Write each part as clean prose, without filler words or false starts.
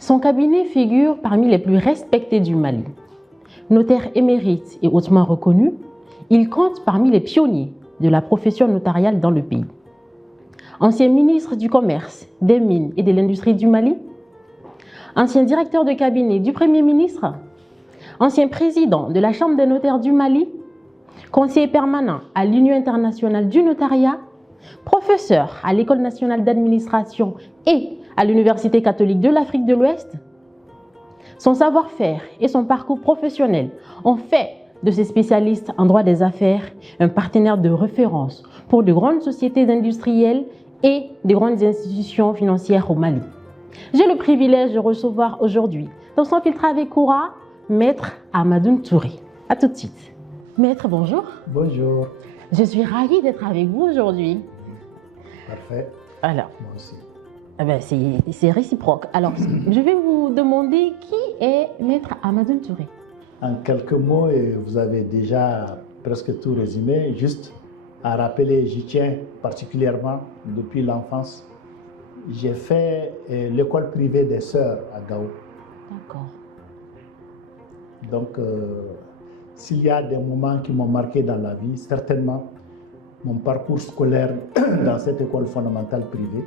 Son cabinet figure parmi les plus respectés du Mali. Notaire émérite et hautement reconnu, il compte parmi les pionniers de la profession notariale dans le pays. Ancien ministre du Commerce, des Mines et de l'Industrie du Mali, ancien directeur de cabinet du Premier ministre, ancien président de la Chambre des notaires du Mali, conseiller permanent à l'Union internationale du notariat, professeur à l'École nationale d'administration et à l'Université catholique de l'Afrique de l'Ouest. Son savoir-faire et son parcours professionnel ont fait de ces spécialistes en droit des affaires un partenaire de référence pour de grandes sociétés industrielles et de grandes institutions financières au Mali. J'ai le privilège de recevoir aujourd'hui, dans son filtre avec Koura, Maître Amadoune Touré. À tout de suite. Maître, bonjour. Bonjour. Je suis ravie d'être avec vous aujourd'hui. Parfait. Alors, Moi aussi. eh ben, c'est réciproque. Alors, je vais vous demander qui est Maître Amadoune Touré. En quelques mots, et vous avez déjà presque tout résumé, juste à rappeler, j'y tiens particulièrement depuis l'enfance. J'ai fait l'école privée des sœurs à Gao. D'accord. Donc, s'il y a des moments qui m'ont marqué dans la vie, certainement mon parcours scolaire dans cette école fondamentale privée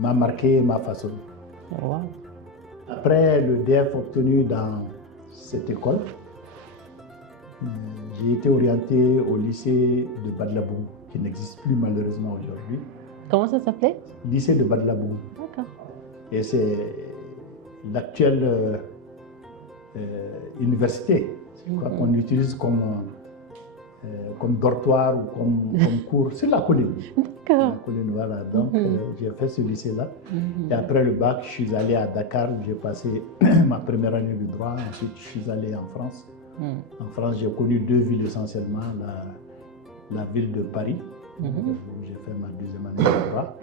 m'a marqué, m'a façonné. Wow. Après le DF obtenu dans cette école, j'ai été orienté au lycée de Badlabou, qui n'existe plus malheureusement aujourd'hui. Comment ça s'appelait? Lycée de Badlabou. D'accord. Et c'est l'actuelle université, qu'on utilise comme dortoir ou comme cours sur la colline. D'accord. La colline, voilà. Donc, j'ai fait ce lycée-là. Et après le bac, je suis allé à Dakar, où j'ai passé ma première année de droit. Ensuite, je suis allé en France. En France, j'ai connu deux villes essentiellement, la ville de Paris, où j'ai fait ma deuxième année de droit.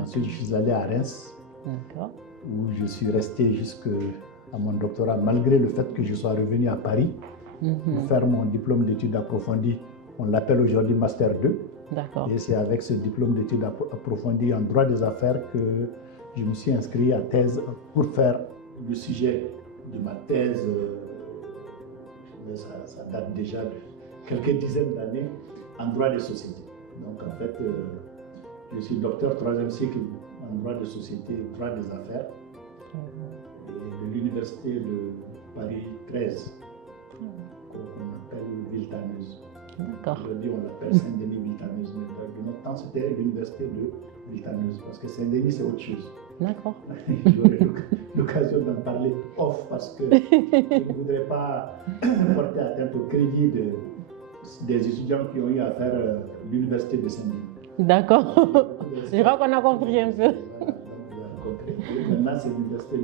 Ensuite, je suis allé à Reims, où je suis resté jusqu'à mon doctorat, malgré le fait que je sois revenu à Paris pour faire mon diplôme d'études approfondies. On l'appelle aujourd'hui Master 2. Et c'est avec ce diplôme d'études approfondies en droit des affaires que je me suis inscrit à thèse pour faire le sujet de ma thèse. Ça date déjà de quelques dizaines d'années en droit des sociétés. Donc en fait, je suis docteur 3e cycle en droit des sociétés et droit des affaires et de l'université de Paris 13, qu'on appelle Villetaneuse. Aujourd'hui, on l'appelle Saint-Denis-Villetaneuse, mais de notre temps, c'était l'université de Villetaneuse, parce que Saint-Denis, c'est autre chose. D'accord. J'aurai l'occasion d'en parler off, parce que je ne voudrais pas porter atteinte au crédit des étudiants qui ont eu à faire l'université de Saint-Denis. D'accord. Je crois qu'on a compris un peu. Maintenant, c'est l'université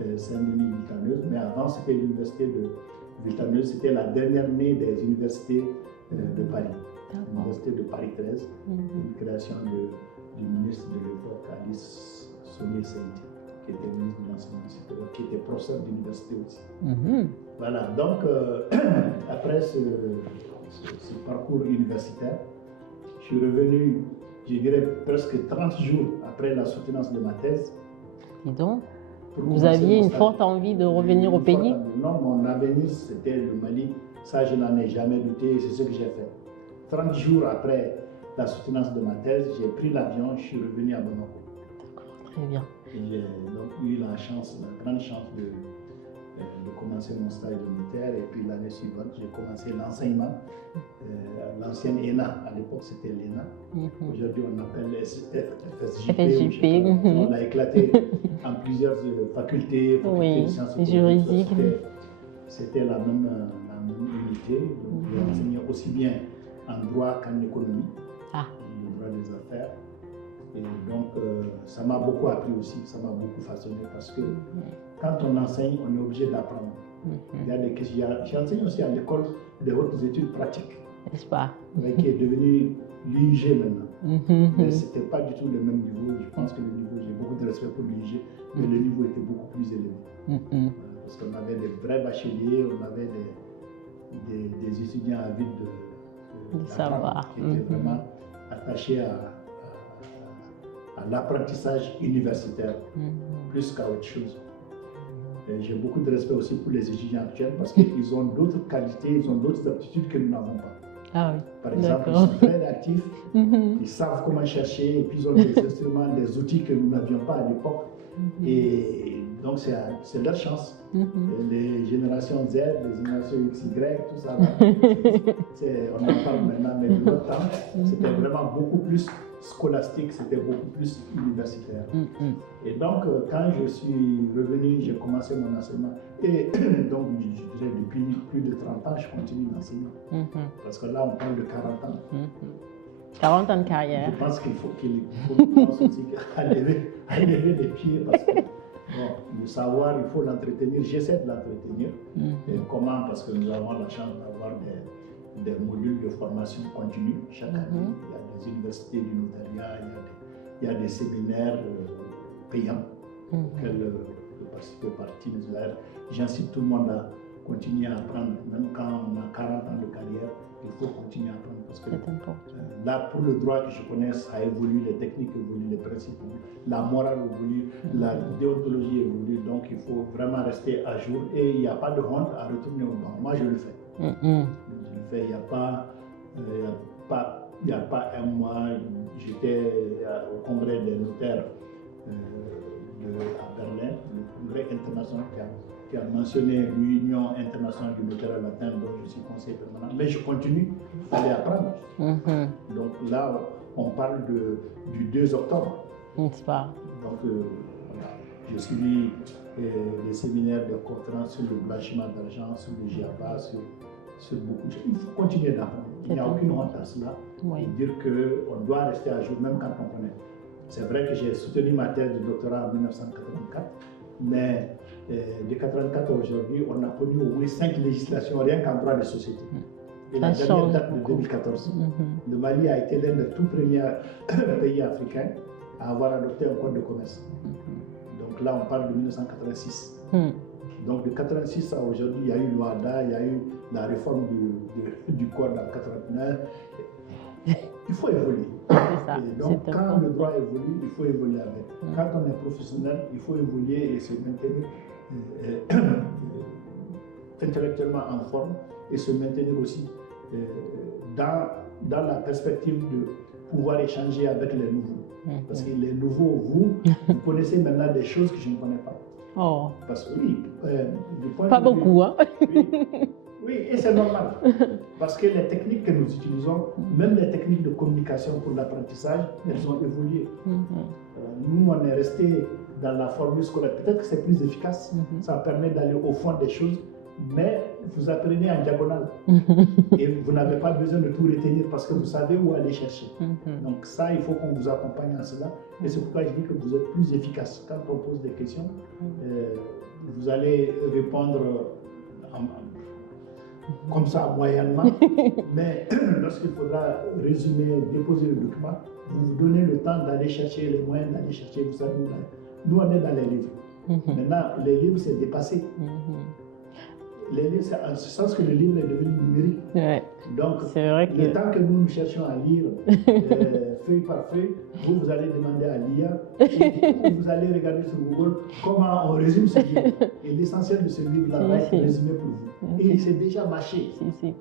de Saint-Denis-Villetaneuse, mais avant, c'était l'université de Villetaneuse. C'était la dernière née des universités de Paris. L'université de Paris 13, une création du ministre de l'époque, Alice Saunier-Saint, qui était ministre de l'enseignement supérieur, qui était professeur d'université aussi. Voilà, donc après ce parcours universitaire, je suis revenu, je dirais, presque 30 jours après la soutenance de ma thèse. Et donc, vous aviez une forte envie de revenir au pays? Non, mon avenir, c'était le Mali. Ça, je n'en ai jamais douté, c'est ce que j'ai fait. 30 jours après la soutenance de ma thèse, j'ai pris l'avion, je suis revenu à Bamako. D'accord, très bien. J'ai donc eu la grande chance de commencer mon stage militaire, et puis l'année suivante, j'ai commencé l'enseignement. L'ancienne ENA, à l'époque c'était l'ENA. Aujourd'hui, on appelle FSJP. On a éclaté en plusieurs facultés, de sciences juridiques. C'était la même unité. Donc, j'ai enseigné aussi bien en droit qu'en économie, le droit des affaires. Et donc, ça m'a beaucoup appris aussi, ça m'a beaucoup façonné, parce que quand on enseigne, on est obligé d'apprendre. Il y a des questions. J'enseigne aussi à l'école des hautes études pratiques, n'est-ce pas? Qui est devenue l'UIG maintenant. Mais ce n'était pas du tout le même niveau. Je pense que le niveau, j'ai beaucoup de respect pour l'UIG, mais le niveau était beaucoup plus élevé. Parce qu'on avait des vrais bacheliers, on avait des étudiants avides de savoir, qui étaient vraiment attachés à l'apprentissage universitaire. plus qu'à autre chose. J'ai beaucoup de respect aussi pour les étudiants actuels parce qu'ils ont d'autres qualités, ils ont d'autres aptitudes que nous n'avons pas. Ah oui. Par exemple, ils sont très réactifs, ils savent comment chercher et puis ils ont des instruments, des outils que nous n'avions pas à l'époque. Et donc c'est leur chance. Les générations Z, les générations XY, tout ça, on en parle maintenant, mais de notre temps, c'était vraiment beaucoup plus scolastique, c'était beaucoup plus universitaire. Et donc, quand je suis revenu, j'ai commencé mon enseignement. Et donc, je dirais, depuis plus de 30 ans, je continue l'enseignement. Parce que là, on parle de 40 ans. 40 ans de carrière. Je pense qu'il faut pense aussi à lever les pieds parce que bon, le savoir, il faut l'entretenir. J'essaie de l'entretenir. Comment? Parce que nous avons la chance d'avoir des modules de formation continue chaque année. Il y a des universités du notariat, il y a des séminaires payants auxquels je participe partie. J'incite tout le monde à continuer à apprendre, même quand on a 40 ans de carrière, il faut continuer à apprendre parce que là, pour le droit que je connais, ça évolue, les techniques évoluent, les principes évoluent, la morale évolue, la déontologie évolue, donc il faut vraiment rester à jour et il n'y a pas de honte à retourner au banc. Moi, je le fais. Je le fais, il n'y a pas un mois, j'étais au congrès des notaires à Berlin, le congrès international qui a mentionné l'Union internationale du notariat latin dont je suis conseiller permanent, mais je continue à aller apprendre. Donc là, on parle du 2 octobre. N'est-ce pas? Donc voilà, j'ai suivi des séminaires, des conférences sur le blanchiment d'argent, sur le GABA, sur beaucoup de choses. Il faut continuer d'apprendre. Il n'y a aucune honte à cela. Et dire qu'on doit rester à jour même quand on connaît. C'est vrai que j'ai soutenu ma thèse de doctorat en 1984, mais de 1984 à aujourd'hui, on a connu au moins 5 législations rien qu'en droit des sociétés. Et la dernière date de 2014. Le Mali a été l'un des tout premiers pays africains à avoir adopté un code de commerce. Donc là, on parle de 1986. Donc de 1986 à aujourd'hui, il y a eu l'OADA, il y a eu la réforme du code en 1989. Il faut évoluer. Et donc, quand le droit évolue, il faut évoluer avec. Quand on est professionnel, il faut évoluer et se maintenir intellectuellement en forme et se maintenir aussi dans la perspective de pouvoir échanger avec les nouveaux. Parce que les nouveaux, vous connaissez maintenant des choses que je ne connais pas. Parce que oui, du point pas de beaucoup, vue, hein? Oui, et c'est normal. Parce que les techniques que nous utilisons, même les techniques de communication pour l'apprentissage, elles ont évolué. Nous, on est resté dans la formule scolaire. Peut-être que c'est plus efficace, ça permet d'aller au fond des choses, mais vous apprenez en diagonale. Et vous n'avez pas besoin de tout retenir parce que vous savez où aller chercher. Donc ça, il faut qu'on vous accompagne en cela. Et c'est pourquoi je dis que vous êtes plus efficace. Quand on pose des questions, vous allez répondre comme ça, moyennement. Mais lorsqu'il faudra résumer, déposer le document, vous vous donnez le temps d'aller chercher les moyens, d'aller chercher, vous savez, nous on est dans les livres. Maintenant, les livres, c'est dépassé. Les livres, c'est en ce sens que le livre est devenu numérique. Donc, vrai que... le temps que nous cherchons à lire, feuille par feuille, vous allez demander à l'IA, et vous allez regarder sur Google comment on résume ce livre. Et l'essentiel de ce livre-là va être résumé pour vous. Et c'est déjà mâché.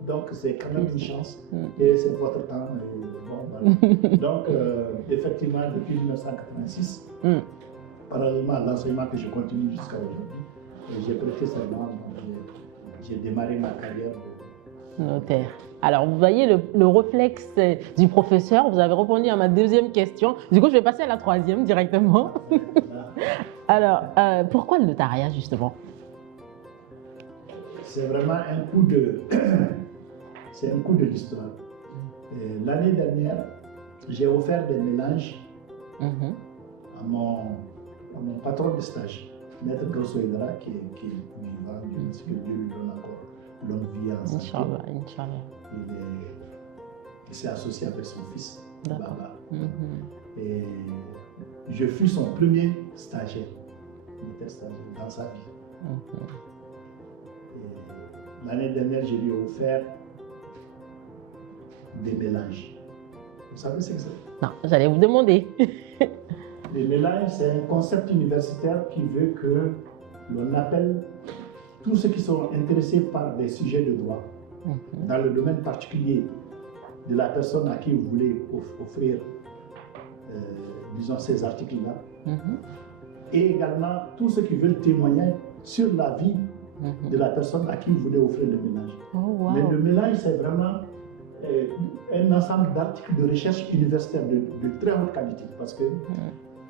Donc, c'est quand même une chance. Et c'est votre temps. Bon, voilà. Donc, effectivement, depuis 1986, parallèlement à l'enseignement que je continue jusqu'à aujourd'hui, j'ai prêté serment. J'ai démarré ma carrière de notaire. Alors, vous voyez le réflexe du professeur. Vous avez répondu à ma deuxième question. Du coup, je vais passer à la troisième directement. Alors, pourquoi le notariat, justement? C'est vraiment un coup de... c'est un coup de l'histoire. L'année dernière, j'ai offert des mélanges à mon patron de stage. Maître Grosso Hydra, qui est vivant, parce que Dieu lui donne encore longue vie en santé. Inch'Allah. Il s'est associé avec son fils, Baba. Et je fus son premier stagiaire. Il était stagiaire dans sa vie. L'année dernière, je lui ai offert des mélanges. Vous savez ce que c'est? Non, j'allais vous demander. Le mélange, c'est un concept universitaire qui veut que l'on appelle tous ceux qui sont intéressés par des sujets de droit, dans le domaine particulier de la personne à qui vous voulez offrir, disons, ces articles-là, et également tous ceux qui veulent témoigner sur la vie de la personne à qui vous voulez offrir le mélange. Oh, wow. Mais le mélange, c'est vraiment un ensemble d'articles de recherche universitaire de très haute qualité, parce que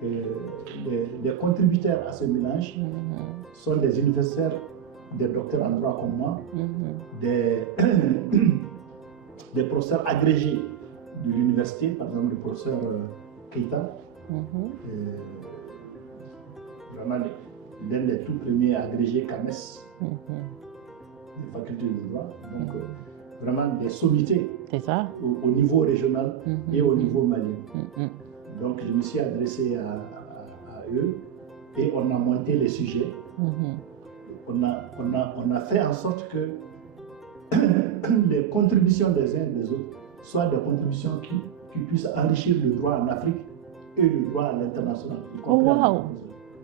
les contributeurs à ce mélange sont des universitaires, des docteurs en droit comme moi, des professeurs agrégés de l'université, par exemple le professeur Keita, vraiment l'un des tout premiers agrégés CAMES des facultés de droit, donc vraiment des sommités au niveau régional et au niveau malien. Donc je me suis adressé à eux et on a monté les sujets. On a fait en sorte que les contributions des uns et des autres soient des contributions qui puissent enrichir le droit en Afrique et le droit à l'international. Oh wow!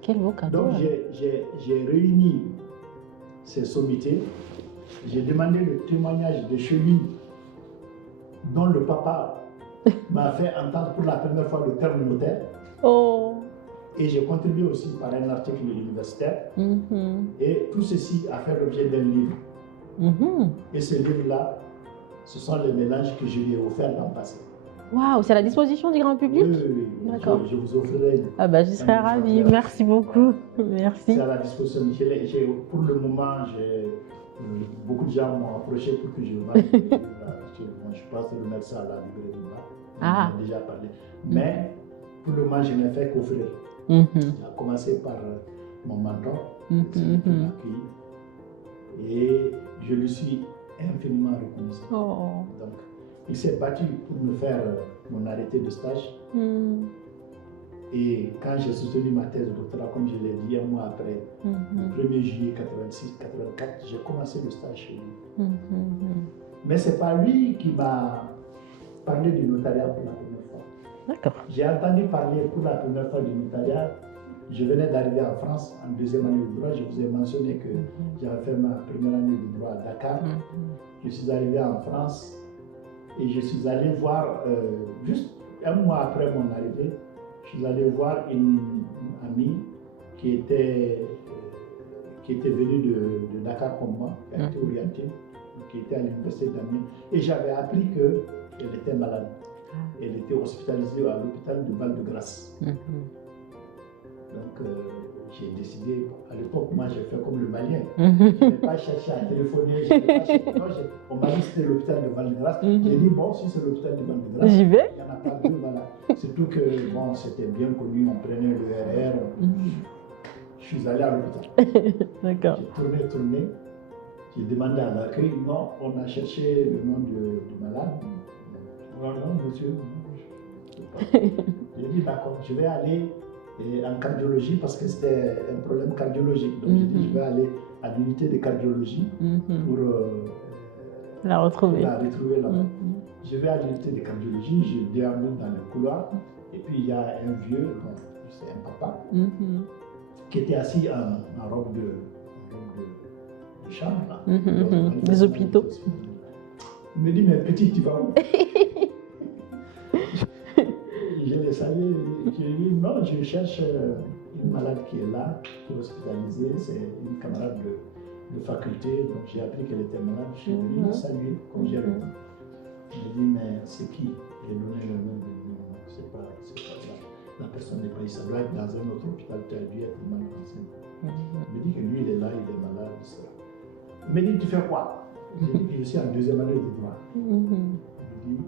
Quel beau cadeau! Donc j'ai réuni ces sommités, j'ai demandé le témoignage de Chélie, dont le papa m'a fait entendre pour la première fois le terme notaire. Oh! Et j'ai contribué aussi par un article universitaire. Et tout ceci a fait l'objet d'un livre. Et ce livre-là, ce sont les mélanges que je lui ai offerts dans le passé. Waouh, c'est à la disposition du grand public? Oui. D'accord. Je vous offrirai. Ah bah, je serais ravie. Merci beaucoup. Merci. C'est à la disposition. Pour le moment, beaucoup de gens m'ont approché pour que je vende. Je pense remettre ça à la librairie là. On en a déjà parlé. Mais pour le moment, je n'ai fait qu'offrir. J'ai commencé par mon mentor, qui m'a accueilli. Et je lui suis infiniment reconnaissant. Donc, il s'est battu pour me faire mon arrêté de stage. Et quand j'ai soutenu ma thèse de doctorat, comme je l'ai dit un mois après, le 1er juillet 86-84, j'ai commencé le stage chez lui. Mais ce n'est pas lui qui m'a parlé du notariat pour la première fois. D'accord. J'ai entendu parler pour la première fois du notariat. Je venais d'arriver en France en deuxième année de droit. Je vous ai mentionné que j'avais fait ma première année de droit à Dakar. Je suis arrivé en France et je suis allé voir, juste un mois après mon arrivée, je suis allé voir une amie qui était venue de Dakar comme moi, qui a été orientée, qui était à l'université d'Amiens. Et j'avais appris qu'elle était malade. Elle était hospitalisée à l'hôpital de Val-de-Grâce. Donc, j'ai décidé, à l'époque, moi j'ai fait comme le Malien. Je n'ai pas cherché à téléphoner, on m'a dit que c'était l'hôpital de Val-de-Grâce. J'ai dit, bon, si c'est l'hôpital de Val-de-Grâce, j'y vais. Il n'y en a pas deux, voilà. Surtout que, bon, c'était bien connu, on prenait le RR. Je suis allé à l'hôpital. D'accord. J'ai tourné, j'ai demandé à l'accueil, non, on a cherché le nom du malade. Non, monsieur, j'ai dit, d'accord, je vais aller en cardiologie parce que c'était un problème cardiologique. Donc j'ai dit, je vais aller à l'unité de cardiologie pour la retrouver là-bas. Je vais à l'unité de cardiologie, je déambule dans le couloir et puis il y a un vieux, c'est un papa, qui était assis en robe de chambre. Là, des hôpitaux. Il me dit, mais petit, tu vas où? Je l'ai salué, je lui ai dit, non, je cherche une malade qui est là, qui est hospitalisée, c'est une camarade de faculté, donc j'ai appris qu'elle était malade, je suis venu la saluer, comme j'ai dit. Je lui ai dit, mais c'est qui? J'ai donné le nom de non, c'est pas ça. La personne n'est pas ici, ça doit être dans un autre hôpital, tu as dû être mal renseigné. Il me dit que lui, il est là, il est malade, etc. Il me dit, tu fais quoi? J'ai dit que je suis en deuxième année de droit. Il me dit,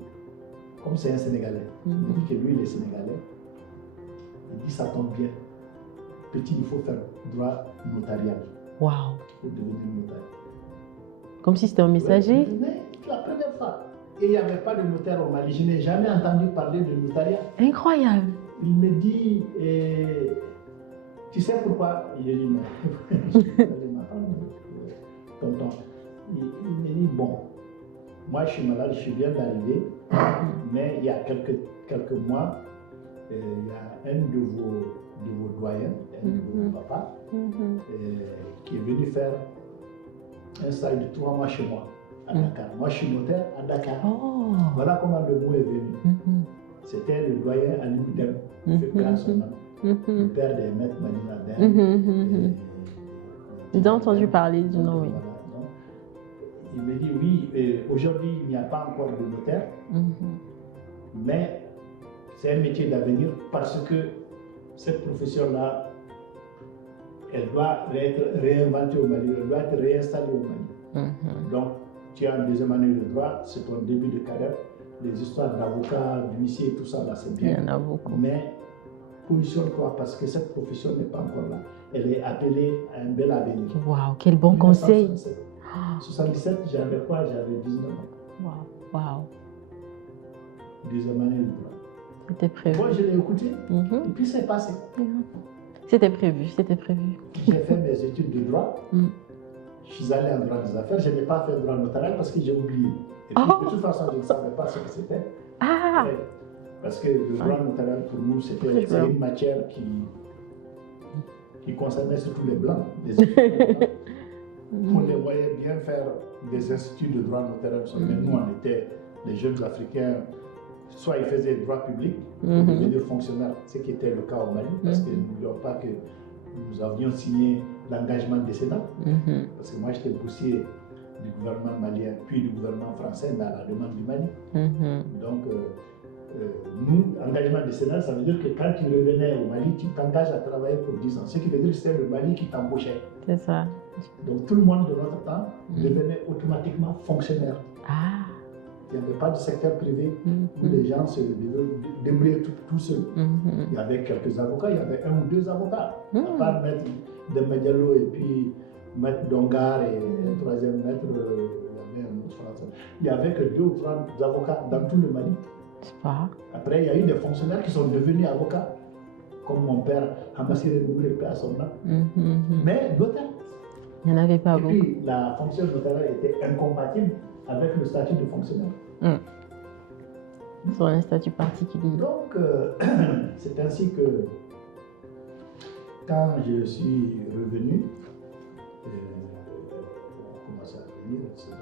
comme c'est un Sénégalais, il me dit que lui, il est Sénégalais. Il dit, ça tombe bien. Petit, il faut faire droit notarial. Waouh! Pour devenir notaire. Comme si c'était un messager? Mais la première fois. Et il n'y avait pas de notaire au Mali. Je n'ai jamais entendu parler de notariat. Incroyable! Il me dit, tu sais pourquoi? Il dit, mais tonton. Il me dit, bon, moi je suis malade, je viens d'arriver, mais il y a quelques mois, il y a un de vos doyens, un de vos papas, qui est venu faire un stage de 3 mois chez moi, à Dakar. Moi, je suis notaire à Dakar. Oh. Voilà comment le mot est venu. C'était le doyen Ali Boudem, qui fait perdre son nom, le père des maîtres Madina. J'ai entendu parler du nom, oui. Voilà, donc, il me dit oui, aujourd'hui il n'y a pas encore de notaire, mais c'est un métier d'avenir parce que cette profession-là, elle doit être réinventée au Mali, elle doit être réinstallée au Mali. Donc, tu as une deuxième année de droit, c'est ton début de carrière. Les histoires d'avocats, d'huissiers, tout ça, là, c'est bien. Il y en a beaucoup. Mais positionne-toi parce que cette profession n'est pas encore là. Elle est appelée à un bel avenir. Waouh, quel bon conseil. 77, j'avais quoi? J'avais 19 ans. Waouh. Deuxième année de droit. C'était prévu. Moi, je l'ai écouté et puis c'est passé. C'était prévu, c'était prévu. J'ai fait mes études de droit. Je suis allé en droit des affaires. Je n'ai pas fait droit notarial parce que j'ai oublié. Et puis, de toute façon, je ne savais pas ce que c'était. Parce que le droit notarial, pour nous, c'était une matière qui concernait surtout les blancs. On les voyait bien faire des instituts de droit notarial. Mais nous, on était les jeunes Africains. Soit ils faisaient droit public pour devenir fonctionnaires, ce qui était le cas au Mali, parce que n'oublions pas que nous avions signé l'engagement décennal, parce que moi j'étais boursier du gouvernement malien, puis du gouvernement français, mais à la demande du Mali. Donc, nous, engagement décennal, ça veut dire que quand tu revenais au Mali, tu t'engages à travailler pour 10 ans, ce qui veut dire que c'était le Mali qui t'embauchait. C'est ça. Donc tout le monde de notre temps devenait automatiquement fonctionnaire. Il n'y avait pas de secteur privé où les gens se débrouillaient tout seuls. Il y avait quelques avocats, il y avait 1 ou 2 avocats, à part maître Dembediallo et puis maître Dongar et un troisième maître, il y avait un autre français. Il n'y avait que 2 ou 3 avocats dans tout le Mali. Après, il y a eu des fonctionnaires qui sont devenus avocats, comme mon père Hamassiré Doublé, paix à son nom. Mais notaire. Il n'y en avait pas beaucoup. Et puis, la fonction notariale était incompatible avec le statut de fonctionnaire. Sur un statut particulier. Donc, c'est ainsi que quand je suis revenu, on commençait à venir, etc.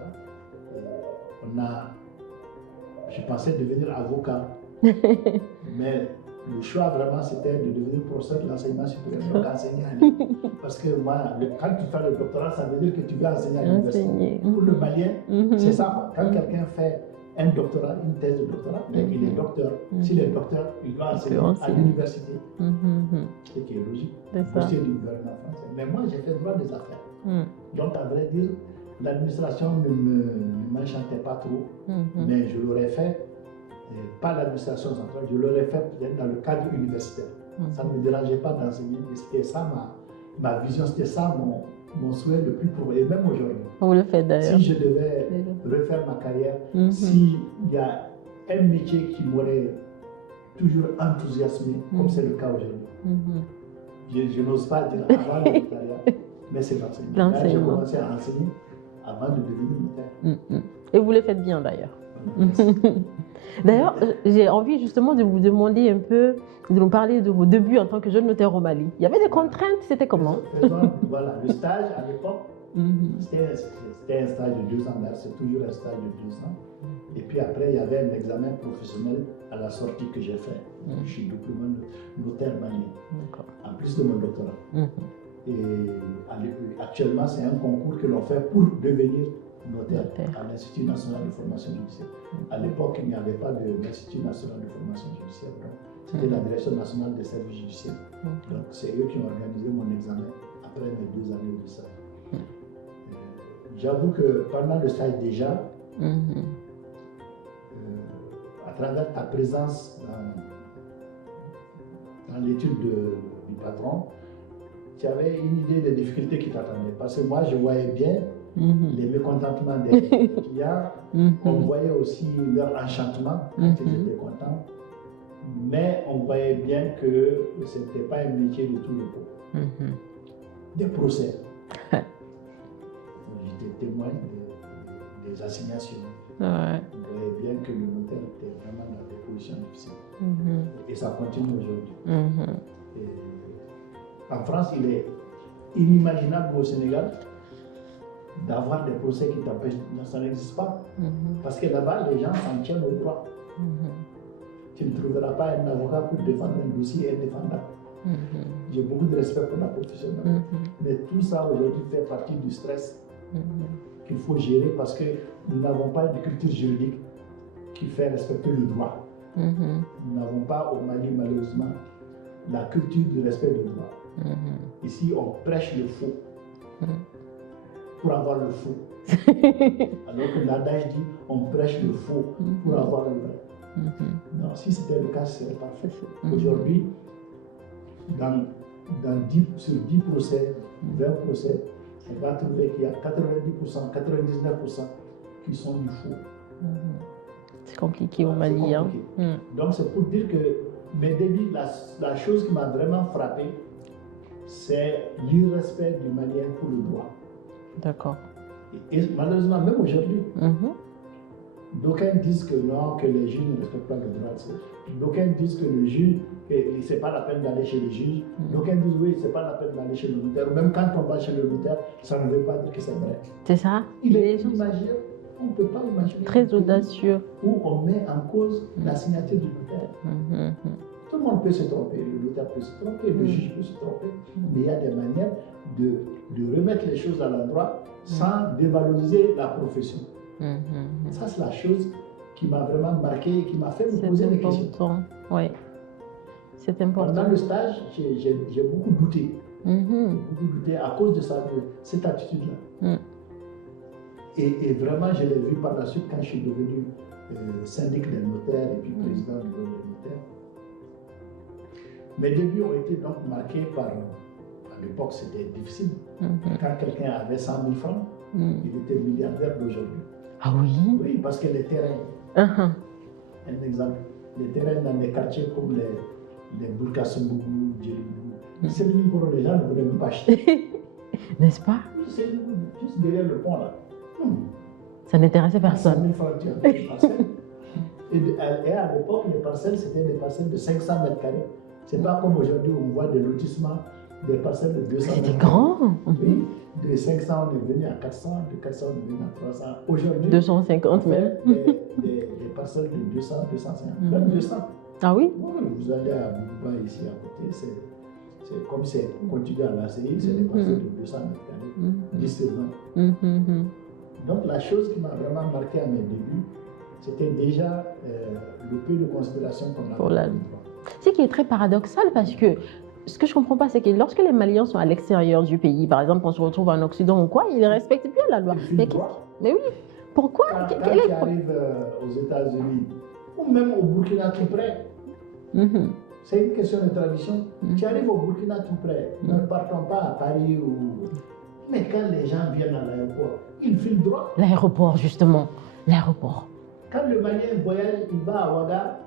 Je pensais devenir avocat. Mais le choix vraiment c'était de devenir professeur de l'enseignement supérieur, donc enseigner à l'école. Parce que moi, quand tu fais le doctorat, ça veut dire que tu veux enseigner à l'université. Pour le Malien, c'est ça. Quand quelqu'un fait un doctorat, une thèse de doctorat, il est docteur. S'il est docteur, il doit enseigner à l'université. Ce qui est logique. C'est du gouvernement français. Mais moi, j'ai fait droit des affaires. Donc, à vrai dire, l'administration ne m'enchantait pas trop, mais je l'aurais fait. Pas l'administration centrale, je l'aurais fait peut-être dans le cadre universitaire. Ça ne me dérangeait pas d'enseigner, et c'était ça ma vision, c'était ça mon souhait le plus profond, et même aujourd'hui. Vous le faites d'ailleurs. Si je devais refaire ma carrière, s'il y a un métier qui m'aurait toujours enthousiasmé, comme c'est le cas aujourd'hui, je n'ose pas dire avant le notariat, mais c'est l'enseignement. Là, j'ai commencé à enseigner avant de devenir notaire. Et vous le faites bien d'ailleurs. D'ailleurs, j'ai envie justement de vous demander un peu, de nous parler de vos débuts en tant que jeune notaire au Mali. Il y avait des contraintes, c'était comment? Voilà, le stage à l'époque, c'était un stage de 2 ans, c'est toujours un stage de 2 ans. Et puis après, il y avait un examen professionnel à la sortie que j'ai fait. Je suis diplômé notaire malien, en plus de mon doctorat. Et actuellement, c'est un concours que l'on fait pour devenir notaire à l'Institut national de formation judiciaire. À l'époque, il n'y avait pas d'Institut national de formation judiciaire. C'était la Direction nationale des services judiciaires. Donc, c'est eux qui ont organisé mon examen après mes 2 années de stage. J'avoue que pendant le stage déjà, à travers ta présence dans l'étude du patron, tu avais une idée des difficultés qui t'attendaient. Parce que moi, je voyais bien les mécontentements des clients, on voyait aussi leur enchantement quand ils étaient contents, mais on voyait bien que ce n'était pas un métier de tout repos. Des procès. J'étais témoin des assignations. On voyait bien que le notaire était vraiment dans des positions difficiles. Et ça continue aujourd'hui. En France, il est inimaginable au Sénégal d'avoir des procès qui t'empêchent. Ça n'existe pas. Parce que là-bas, les gens s'en tiennent au droit. Tu ne trouveras pas un avocat pour défendre un dossier indéfendable. J'ai beaucoup de respect pour la profession. Mais tout ça aujourd'hui fait partie du stress qu'il faut gérer parce que nous n'avons pas une culture juridique qui fait respecter le droit. Nous n'avons pas au Mali, malheureusement, la culture du respect du droit. Ici, on prêche le faux pour avoir le faux. Alors que l'adage dit on prêche le faux pour avoir le vrai. Non, si c'était le cas, ce serait parfait. Aujourd'hui, sur 10 procès, 20 procès, on va trouver qu'il y a 90%, 99% qui sont du faux. C'est compliqué au Mali. Hein. Donc c'est pour dire que, mais Déby, la chose qui m'a vraiment frappé, c'est l'irrespect du Malien pour le droit. D'accord. Et malheureusement, même aujourd'hui, d'aucuns disent que non, que les juges ne respectent pas le droit. D'aucuns disent que le juge, ce n'est pas la peine d'aller chez le juge. D'aucuns disent oui, ce n'est pas la peine d'aller chez le notaire. Même quand on va chez le notaire, ça ne veut pas dire que c'est vrai. C'est ça. Il est imaginaire. On ne peut pas imaginer. Très audacieux. Où on met en cause la signature du notaire. Tout le monde peut se tromper, le notaire peut se tromper, le juge peut se tromper, mais il y a des manières de remettre les choses à l'endroit sans dévaloriser la profession. Ça, c'est la chose qui m'a vraiment marqué, qui m'a fait me poser des questions. Oui, c'est important. Pendant le stage, j'ai beaucoup douté. Beaucoup douté à cause de cette attitude-là. Et vraiment, je l'ai vu par la suite quand je suis devenu syndic des notaires et puis président du bureau des notaires. Mes débuts ont été donc marqués par, à l'époque c'était difficile, quand quelqu'un avait 100 000 francs, il était milliardaire d'aujourd'hui. Ah oui? Oui, parce que les terrains, un exemple, les terrains dans des quartiers comme les Bourkassoumbougou, Djelibougou, c'est venu pour les gens ne voulaient même pas acheter. N'est-ce pas? C'est juste derrière le pont là. Ça n'intéressait personne. 100 000 francs, tu as une parcelle. Et à l'époque, les parcelles, c'était des parcelles de 500 mètres carrés. C'est pas comme aujourd'hui où on voit des lotissements, des parcelles de 200 mètres carrés. C'était grand. Oui, de 500, on est venu à 400, de 400, on est venu à 300. Aujourd'hui, 250 même. Des parcelles de 200, 250, même 200. Ah oui? Oui, vous allez à Bouba, ici à côté, c'est comme c'est continu à l'ACI, c'est des parcelles de 200 mètres carrés, 10 sur 20. Donc la chose qui m'a vraiment marqué à mes débuts, c'était déjà le peu de considération qu'on a pour le droit. Ce qui est très paradoxal parce que ce que je ne comprends pas, c'est que lorsque les Maliens sont à l'extérieur du pays, par exemple, on se retrouve en Occident ou quoi, ils respectent bien la loi. Mais oui, pourquoi? Quand tu arrives aux États-Unis ou même au Burkina tout près, c'est une question de tradition. Tu arrives au Burkina tout près, ne partons pas à Paris ou... Mais quand les gens viennent à l'aéroport, ils filent droit. L'aéroport, justement, l'aéroport. Quand le Malien voyage, il va à Ouaga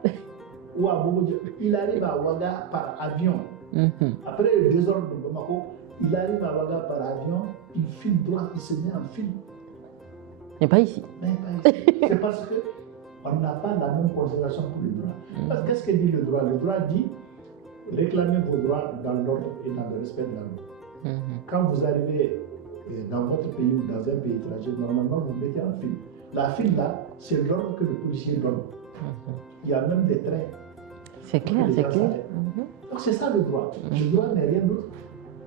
ou à Bobo, il arrive à Ouaga par avion. Après le désordre de Bamako, il arrive à Ouaga par avion, il file droit, il se met en file. Mais pas ici. C'est parce qu'on n'a pas la même considération pour le droit. Parce qu'est-ce que dit le droit? Le droit dit réclamez vos droits dans l'ordre et dans le respect de la loi. Quand vous arrivez dans votre pays ou dans un pays étranger, normalement vous mettez en file. La file là, c'est l'ordre que le policier donne. Il y a même des trains. C'est clair, c'est clair. Donc c'est ça le droit. Le droit n'est rien d'autre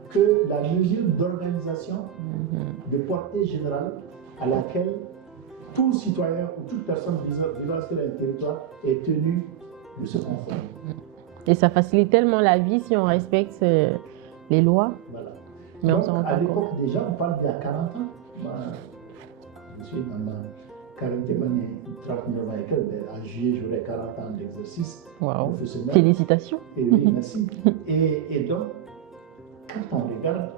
que la mesure d'organisation de portée générale à laquelle tout citoyen ou toute personne vivant sur un territoire est tenu de se conformer. Et ça facilite tellement la vie si on respecte les lois. Voilà. Mais donc, on s'en rend pas à compte. l'époque déjà, on parle d'il y a 40 ans. Moi, je suis dans ma 40e année, 39 ans et quelques. En juillet, j'aurai 40 ans d'exercice professionnel. Félicitations. Et oui, merci. Et donc, quand on regarde,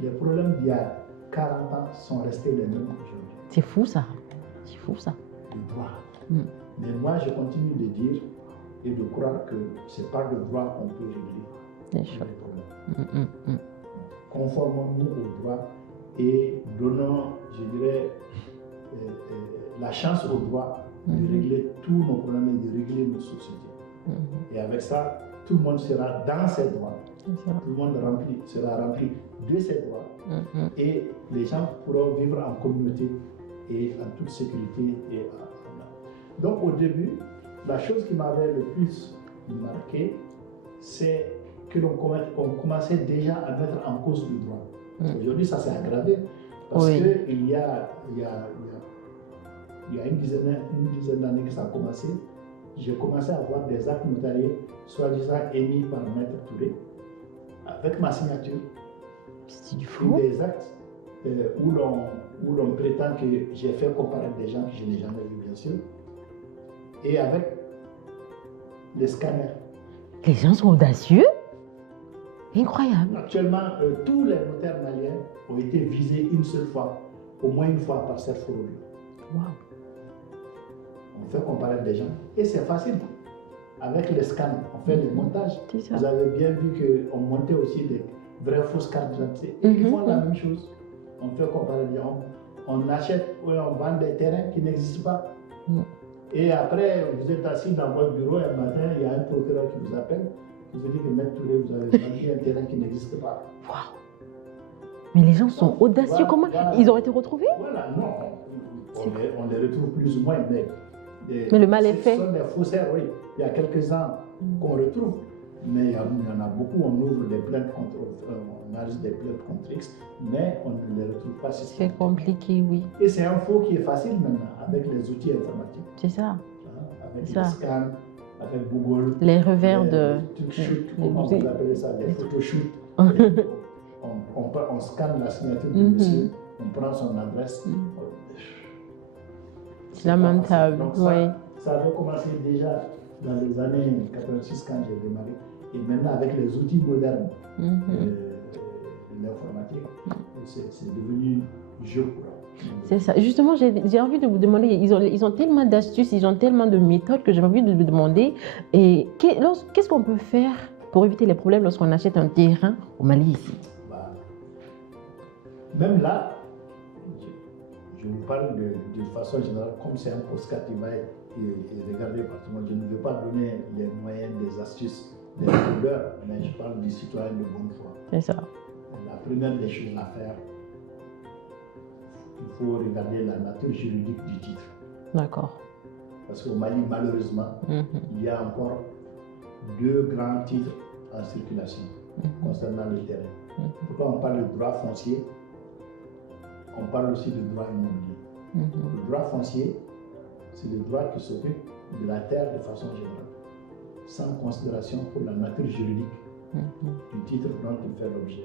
les problèmes d'il y a 40 ans sont restés les mêmes aujourd'hui. C'est fou ça. C'est fou ça. Le droit. Mais moi, je continue de dire et de croire que c'est par le droit qu'on peut régler les problèmes. Conformons-nous au droit et donnons, je dirais, la chance au droit de régler tous nos problèmes et de régler nos sociétés. Et avec ça, tout le monde sera dans ses droits. Tout le monde sera rempli de ses droits. Et les gens pourront vivre en communauté et en toute sécurité. Donc au début, la chose qui m'avait le plus marqué, c'est que l'on commençait déjà à mettre en cause le droit. Aujourd'hui, ça s'est aggravé parce qu'il y a une dizaine d'années que ça a commencé. J'ai commencé à voir des actes notariés, soi-disant émis par Maître Touré, avec ma signature. C'est du fou. Des actes où l'on prétend que j'ai fait comparaître des gens que je n'ai jamais vus, bien sûr, et avec les scanners. Les gens sont audacieux. Incroyable. Actuellement, tous les notaires maliens ont été visés une seule fois, au moins une fois par cette fraude. Wow. On fait comparaître des gens et c'est facile. Avec les scans, on fait des montages. Vous avez bien vu qu'on montait aussi des vraies fausses cartes d'identité. Ils font la même chose. On fait comparer des gens. On achète ou on vend des terrains qui n'existent pas. Et après, vous êtes assis dans votre bureau et un matin, il y a un procureur qui vous appelle, qui vous dit que Maître Touré, vous avez vendu un terrain qui n'existe pas. Waouh! Mais les gens sont audacieux. Comment ils ont été retrouvés? Voilà, non. On les retrouve plus ou moins, mais le mal est fait. Ce sont des faussaires, oui. Il y a quelques-uns qu'on retrouve, mais il y en a beaucoup. On ouvre des plaintes on enregistre des plaintes contre X, mais on ne les retrouve pas. C'est compliqué, oui. Et c'est un faux qui est facile maintenant avec les outils informatiques. C'est ça. Avec les scans, avec Google. Les revers de. Comment vous appelez ça? Les photoshoots. On scanne la signature du monsieur, on prend son adresse. C'est lamentable. Donc ça avait commencé déjà dans les années 86 quand j'ai démarré. Et maintenant avec les outils modernes de l'informatique, c'est devenu jeu courant. C'est ça. Justement, j'ai envie de vous demander, ils ont tellement d'astuces, ils ont tellement de méthodes que j'ai envie de vous demander, qu'est-ce qu'on peut faire pour éviter les problèmes lorsqu'on achète un terrain au Mali ici? Même là, je vous parle de façon générale, comme c'est un postcard qui va être regardé par tout le monde, je ne veux pas donner les moyens, des astuces, des rigueurs, mais je parle du citoyen de bonne foi. C'est ça. La première des choses à faire, il faut regarder la nature juridique du titre. D'accord. Parce qu'au Mali, malheureusement, il y a encore 2 grands titres en circulation concernant le terrain. Pourquoi on parle de droit foncier? On parle aussi de droit immobilier. Le droit foncier, c'est le droit qui s'occupe de la terre de façon générale, sans considération pour la nature juridique du titre dont il fait l'objet.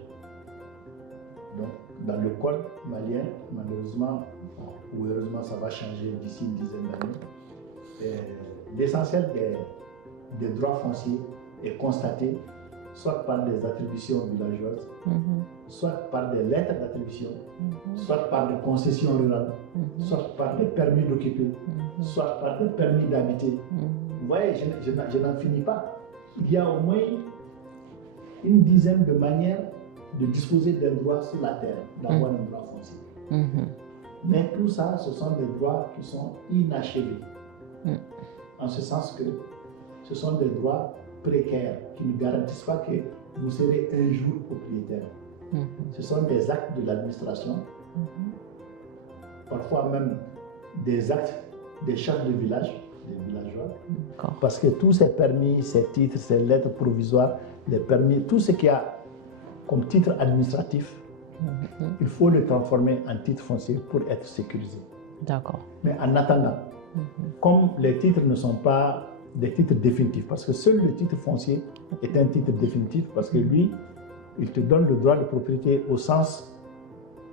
Donc, dans le code malien, malheureusement, ou heureusement, ça va changer d'ici une dizaine d'années. L'essentiel des droits fonciers est constaté soit par des attributions villageoises, soit par des lettres d'attribution, soit par des concessions rurales, soit par des permis d'occuper, soit par des permis d'habiter. Vous voyez, je n'en finis pas. Il y a au moins une dizaine de manières de disposer d'un droit sur la terre, d'avoir un droit foncier. Mais tout ça, ce sont des droits qui sont inachevés. En ce sens que ce sont des droits précaires qui ne garantissent pas que vous serez un jour propriétaire. Ce sont des actes de l'administration, parfois même des actes des chefs de village, des villageois. Parce que tous ces permis, ces titres, ces lettres provisoires, les permis, tout ce qu'il y a comme titre administratif, il faut le transformer en titre foncier pour être sécurisé. D'accord. Mais en attendant, comme les titres ne sont pas des titres définitifs, parce que seul le titre foncier est un titre définitif, parce que lui, il te donne le droit de propriété au sens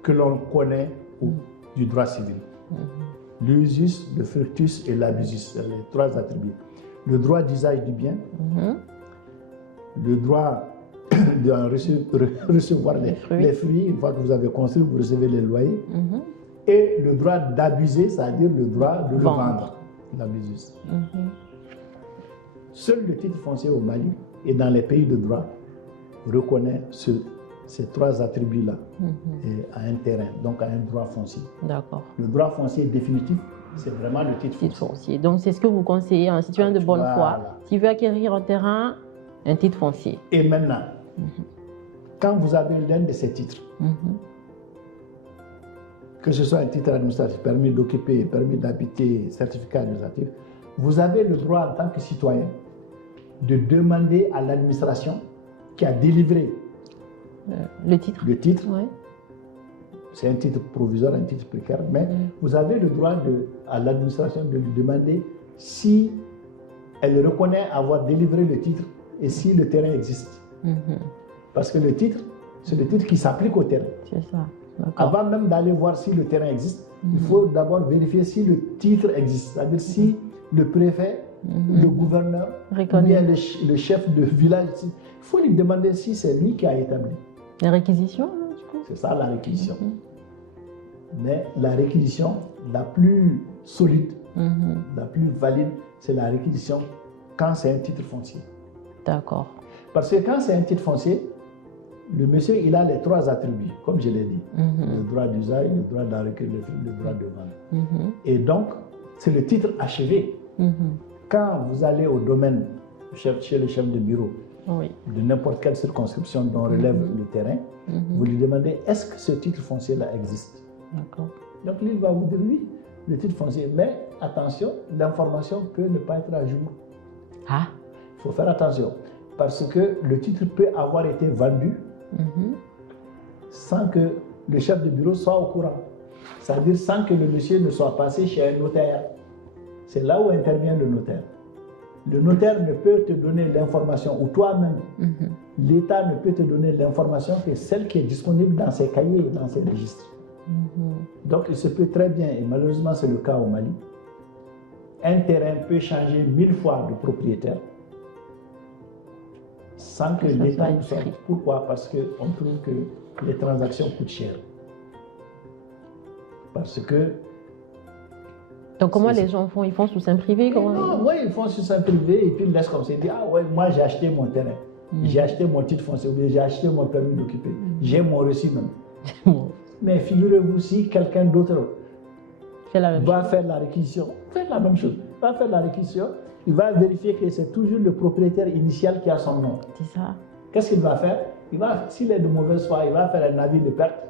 que l'on connaît du droit civil. L'usus, le fructus et l'abusus, c'est les 3 attributs. Le droit d'usage du bien, le droit de recevoir les fruits, une fois que vous avez construit, vous recevez les loyers, et le droit d'abuser, c'est-à-dire le droit de le vendre, l'abusus. Seul le titre foncier au Mali et dans les pays de droit reconnaît ces 3 attributs-là à un terrain, donc à un droit foncier. D'accord. Le droit foncier définitif, c'est vraiment le titre foncier. Donc, c'est ce que vous conseillez à un citoyen de bonne foi qui veut acquérir un terrain, un titre foncier. Et maintenant, quand vous avez l'un de ces titres, que ce soit un titre administratif, permis d'occuper, permis d'habiter, certificat administratif, vous avez le droit en tant que citoyen de demander à l'administration qui a délivré le titre. Ouais. C'est un titre provisoire, un titre précaire, mais vous avez le droit à l'administration de lui demander si elle reconnaît avoir délivré le titre et si le terrain existe. Parce que le titre, c'est le titre qui s'applique au terrain. C'est ça. Avant même d'aller voir si le terrain existe, il faut d'abord vérifier si le titre existe. C'est-à-dire si le préfet, le gouverneur, ou bien le chef de village, il faut lui demander si c'est lui qui a établi. La réquisition, du coup. C'est ça la réquisition. Mais la réquisition la plus solide, la plus valide, c'est la réquisition quand c'est un titre foncier. D'accord. Parce que quand c'est un titre foncier, le monsieur, il a les 3 attributs, comme je l'ai dit. Le droit d'usage, le droit de la recueil, le droit de vente. Et donc, c'est le titre achevé. Quand vous allez au domaine, chez le chef de bureau, de n'importe quelle circonscription dont relève le terrain, vous lui demandez, est-ce que ce titre foncier-là existe? Donc, lui, il va vous dire oui, le titre foncier. Mais attention, l'information peut ne pas être à jour. Ah. Il faut faire attention. Parce que le titre peut avoir été vendu sans que le chef de bureau soit au courant. C'est-à-dire sans que le monsieur ne soit passé chez un notaire. C'est là où intervient le notaire. Le notaire ne peut te donner l'information, ou toi-même, l'État ne peut te donner l'information que celle qui est disponible dans ses cahiers, dans ses registres. Donc il se peut très bien, et malheureusement c'est le cas au Mali, un terrain peut changer 1000 fois de propriétaire sans que l'État ne soit. Pourquoi? Parce qu'on trouve que les transactions coûtent cher. Parce que. Donc comment les gens font? Ils font sous sein privé? Oui, ils font sous sein privé et puis ils laissent comme ça. Ils disent, ah ouais, moi j'ai acheté mon terrain, j'ai acheté mon titre foncier, j'ai acheté mon permis d'occuper, j'ai mon reçu même. Mais figurez-vous, si quelqu'un d'autre va faire la réquisition, faites la même chose, va faire la réquisition, il va vérifier que c'est toujours le propriétaire initial qui a son nom. C'est ça. Qu'est-ce qu'il va faire? S'il est de mauvaise foi, il va faire un avis de perte,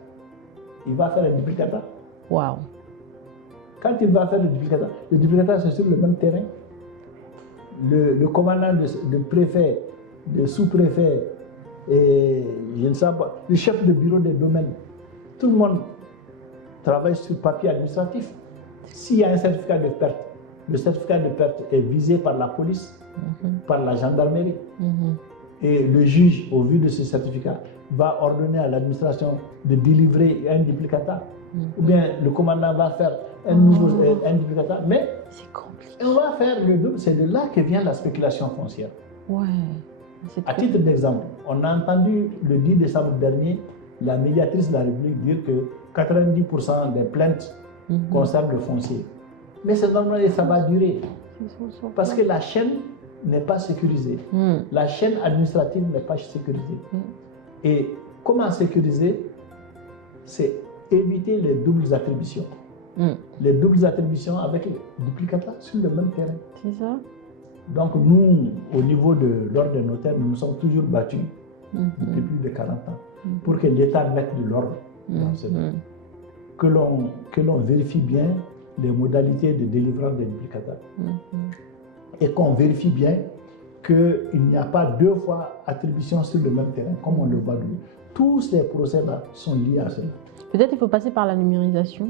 il va faire un duplicata. Waouh. Quand il va faire le duplicata c'est sur le même terrain. Le commandant de préfet, de sous-préfet, et je ne sais pas, le chef de bureau des domaines, tout le monde travaille sur papier administratif. S'il y a un certificat de perte, le certificat de perte est visé par la police, par la gendarmerie. Et le juge, au vu de ce certificat, va ordonner à l'administration de délivrer un duplicata. Ou bien le commandant va faire un duplicata. Mais c'est compliqué. On va faire le double. C'est de là que vient la spéculation foncière. Ouais. À titre d'exemple, on a entendu le 10 décembre dernier la médiatrice de la République dire que 90% des plaintes concernent le foncier. Mais c'est normal et ça va durer. Parce que la chaîne n'est pas sécurisée. La chaîne administrative n'est pas sécurisée. Et comment sécuriser? C'est éviter les doubles attributions. Les doubles attributions avec les duplicata sur le même terrain. C'est ça. Donc nous, au niveau de l'ordre des notaires, nous nous sommes toujours battus depuis plus de 40 ans pour que l'État mette de l'ordre dans ce domaine. Que l'on vérifie bien les modalités de délivrance des duplicata et qu'on vérifie bien qu'il n'y a pas 2 fois attribution sur le même terrain, comme on le voit nous. Tous ces procès-là sont liés à cela. Peut-être il faut passer par la numérisation.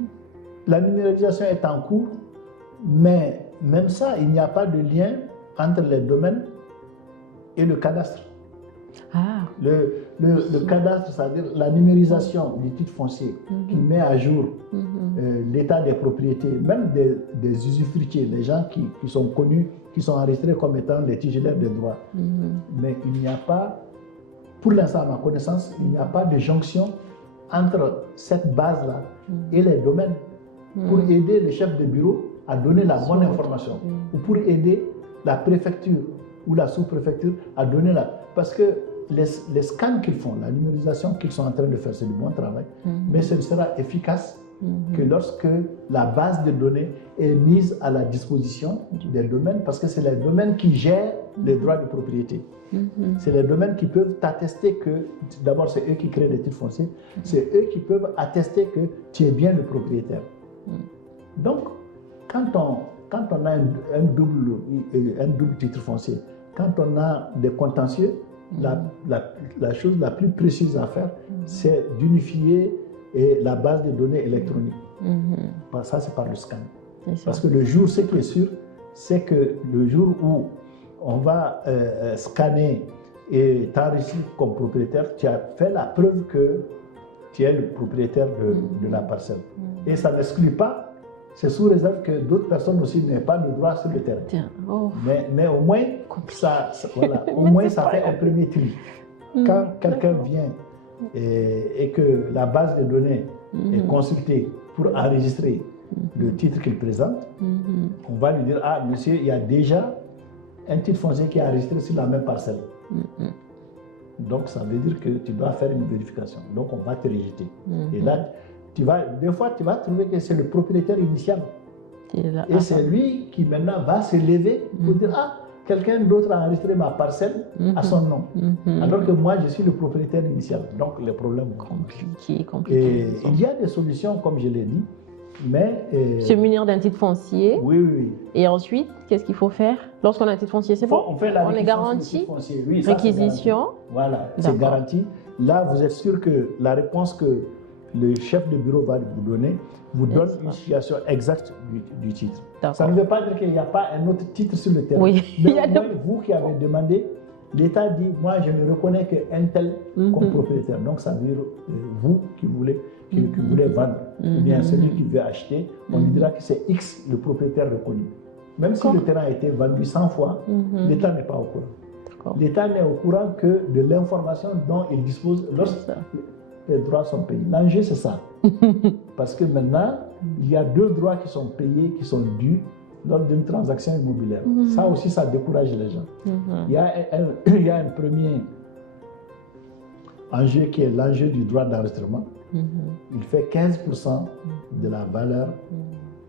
La numérisation est en cours, mais même ça, il n'y a pas de lien entre les domaines et le cadastre. Ah. Le cadastre, c'est-à-dire la numérisation du titre foncier qui met à jour l'état des propriétés, même des usufruitiers, les gens qui sont connus, qui sont enregistrés comme étant les titulaires des droits. Mais il n'y a pas, pour l'instant à ma connaissance, il n'y a pas de jonction entre cette base-là et les domaines pour aider le chef de bureau à donner la bonne information ou pour aider la préfecture ou la sous-préfecture à donner la... Parce que les scans qu'ils font, la numérisation qu'ils sont en train de faire, c'est du bon travail, mais ce ne sera efficace que lorsque la base de données est mise à la disposition des domaines, parce que c'est les domaines qui gèrent les droits de propriété. C'est les domaines qui peuvent attester que, d'abord c'est eux qui créent les titres fonciers, c'est eux qui peuvent attester que tu es bien le propriétaire. Donc, quand on a un double titre foncier, quand on a des contentieux, la chose la plus précise à faire, c'est d'unifier la base de données électronique. Ça, c'est par le scan. Parce que le jour, ce qui est sûr, c'est que le jour où on va scanner et t'enregistrer comme propriétaire, tu as fait la preuve que tu es le propriétaire de la parcelle. Et ça n'exclut pas, c'est sous réserve que d'autres personnes aussi n'aient pas de droit sur le terrain. Mais au moins, ça fait un premier tri. Quand quelqu'un vient et que la base de données est consultée pour enregistrer le titre qu'il présente, on va lui dire, ah monsieur, il y a déjà un titre foncier qui est enregistré sur la même parcelle. Donc ça veut dire que tu dois faire une vérification. Donc on va te rejeter. Et là, des fois, tu vas trouver que c'est le propriétaire initial. Et c'est lui qui maintenant va se lever pour dire, ah, quelqu'un d'autre a enregistré ma parcelle à son nom. Alors que moi, je suis le propriétaire initial. Donc les problèmes compliqués. Et il y a des solutions, comme je l'ai dit, mais... se munir d'un titre foncier. Oui. Et ensuite, qu'est-ce qu'il faut faire? Lorsqu'on a un titre foncier, c'est bon? On est garanti. Oui, réquisition. Voilà, c'est garanti. Là, vous êtes sûr que la réponse que le chef de bureau va vous donner vous donne une situation exacte du titre. Ça ne veut pas dire qu'il n'y a pas un autre titre sur le terrain. Oui. Mais au moins, vous qui avez demandé, l'État dit, moi, je ne reconnais qu'un tel comme propriétaire. Donc, ça veut dire, vous qui voulez vendre, ou bien celui qui veut acheter, on lui dira que c'est X le propriétaire reconnu. Même si le terrain a été vendu 100 fois, l'État n'est pas au courant. L'État n'est au courant que de l'information dont il dispose lorsque les droits sont payés. L'enjeu, c'est ça. Parce que maintenant, il y a 2 droits qui sont payés, qui sont dus lors d'une transaction immobilière. Ça aussi, ça décourage les gens. Il y a un premier enjeu qui est l'enjeu du droit d'enregistrement. Il fait 15% de la valeur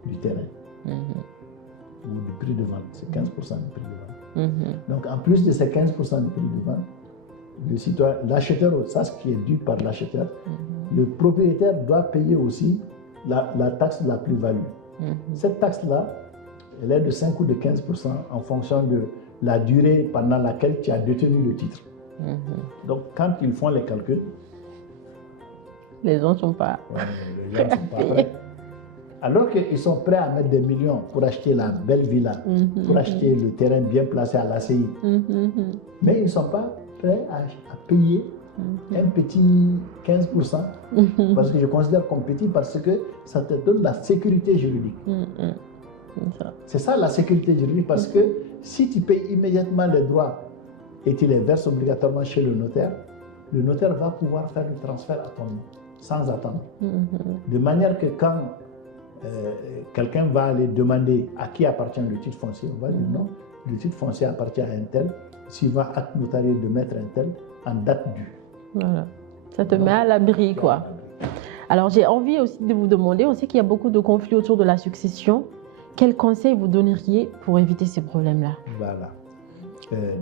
du terrain ou du prix de vente. C'est 15% du prix de vente. Donc, en plus de ces 15% du prix de vente, l'acheteur, ça ce qui est dû par l'acheteur, le propriétaire doit payer aussi la taxe de la plus-value. Cette taxe-là, elle est de 5 ou de 15% en fonction de la durée pendant laquelle tu as détenu le titre. Donc, quand ils font les calculs, les gens ne sont pas, les gens sont pas prêts. Alors qu'ils sont prêts à mettre des millions pour acheter la belle villa, pour acheter le terrain bien placé à l'ACI, mais ils ne sont pas prêts à payer un petit 15%, parce que je considère comme petit parce que ça te donne la sécurité juridique. C'est ça la sécurité juridique, parce que si tu payes immédiatement les droits et tu les verses obligatoirement chez le notaire va pouvoir faire le transfert à ton nom, sans attendre. De manière que quand quelqu'un va aller demander à qui appartient le titre foncier, on va dire non, le titre foncier appartient à un tel, suivant acte notarié de mettre un tel en date due. Voilà. Ça te met à l'abri, quoi. Alors j'ai envie aussi de vous demander, on sait qu'il y a beaucoup de conflits autour de la succession. Quels conseils vous donneriez pour éviter ces problèmes-là? Voilà.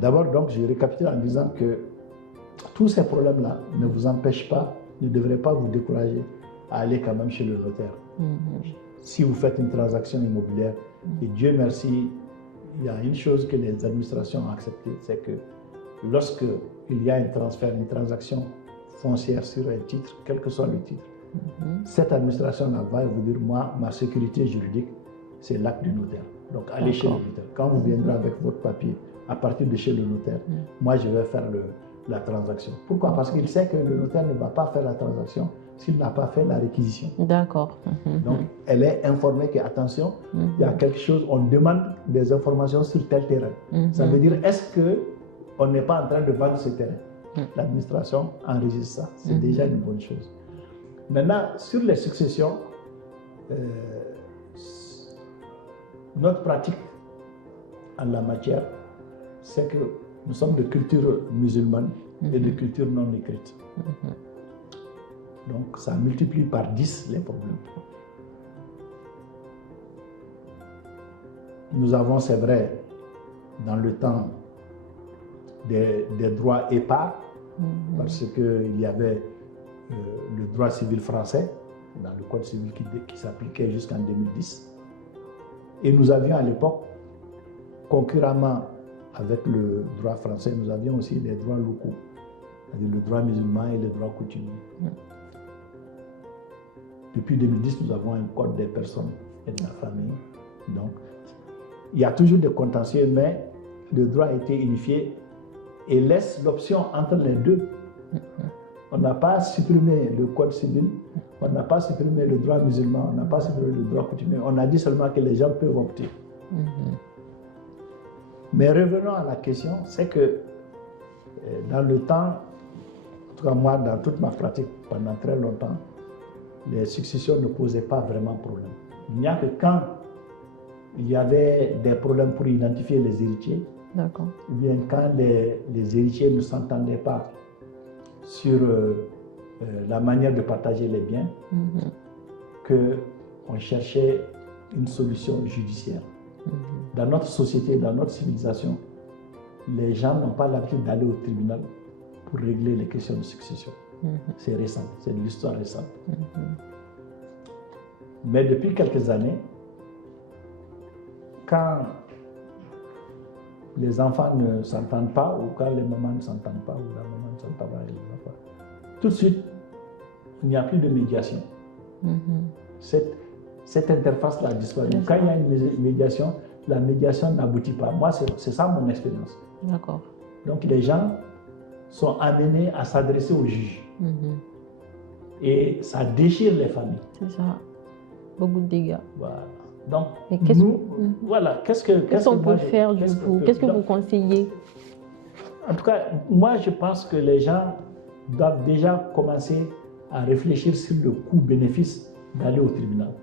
D'abord, donc, je récapitule en disant que tous ces problèmes-là ne vous empêchent pas, ne devraient pas vous décourager à aller quand même chez le notaire. Si vous faites une transaction immobilière, et Dieu merci, il y a une chose que les administrations ont acceptée, c'est que lorsque il y a un transfert, une transaction foncière sur un titre, quel que soit le titre, cette administration-là va vous dire, moi, ma sécurité juridique, c'est l'acte du notaire. Donc, allez chez le notaire. Quand vous viendrez avec votre papier, à partir de chez le notaire, moi, je vais faire la transaction. Pourquoi? Parce qu'il sait que le notaire ne va pas faire la transaction s'il n'a pas fait la réquisition. D'accord. Donc, elle est informée que, attention, il y a quelque chose, on demande des informations sur tel terrain. Ça veut dire, est-ce qu'on n'est pas en train de vendre ce terrain? L'administration enregistre ça. C'est déjà une bonne chose. Maintenant, sur les successions, notre pratique en la matière, c'est que nous sommes de culture musulmane et de culture non écrite. Donc ça multiplie par 10 les problèmes. Nous avons, c'est vrai, dans le temps, des droits épars, parce qu'il y avait le droit civil français, dans le code civil qui s'appliquait jusqu'en 2010. Et nous avions à l'époque, concurremment avec le droit français, nous avions aussi des droits locaux, c'est-à-dire le droit musulman et le droit coutumier. Depuis 2010, nous avons un code des personnes et de la famille. Donc, il y a toujours des contentieux, mais le droit a été unifié et laisse l'option entre les deux. On n'a pas supprimé le code civil, on n'a pas supprimé le droit musulman, on n'a pas supprimé le droit coutumier. On a dit seulement que les gens peuvent opter. Mais revenons à la question, c'est que dans le temps, en tout cas moi, dans toute ma pratique, pendant très longtemps, les successions ne posaient pas vraiment problème. Il n'y a que quand il y avait des problèmes pour identifier les héritiers, ou bien quand les héritiers ne s'entendaient pas sur la manière de partager les biens, qu'on cherchait une solution judiciaire. Dans notre société, dans notre civilisation, les gens n'ont pas l'habitude d'aller au tribunal pour régler les questions de succession. C'est récent, c'est de l'histoire récente. Mais depuis quelques années, quand les enfants ne s'entendent pas, ou quand les mamans ne s'entendent pas, ou la maman ne s'entend pas avec les enfants, tout de suite, il n'y a plus de médiation. Cette interface-là a disparu. Quand il y a une médiation, la médiation n'aboutit pas. Moi, c'est ça mon expérience. D'accord. Donc les gens sont amenés à s'adresser au juge. Et ça déchire les familles. C'est ça. Beaucoup de dégâts. Voilà. Donc, voilà, qu'est-ce qu'on peut faire du coup? Qu'est-ce que vous conseillez? En tout cas, moi, je pense que les gens doivent déjà commencer à réfléchir sur le coût-bénéfice d'aller au tribunal.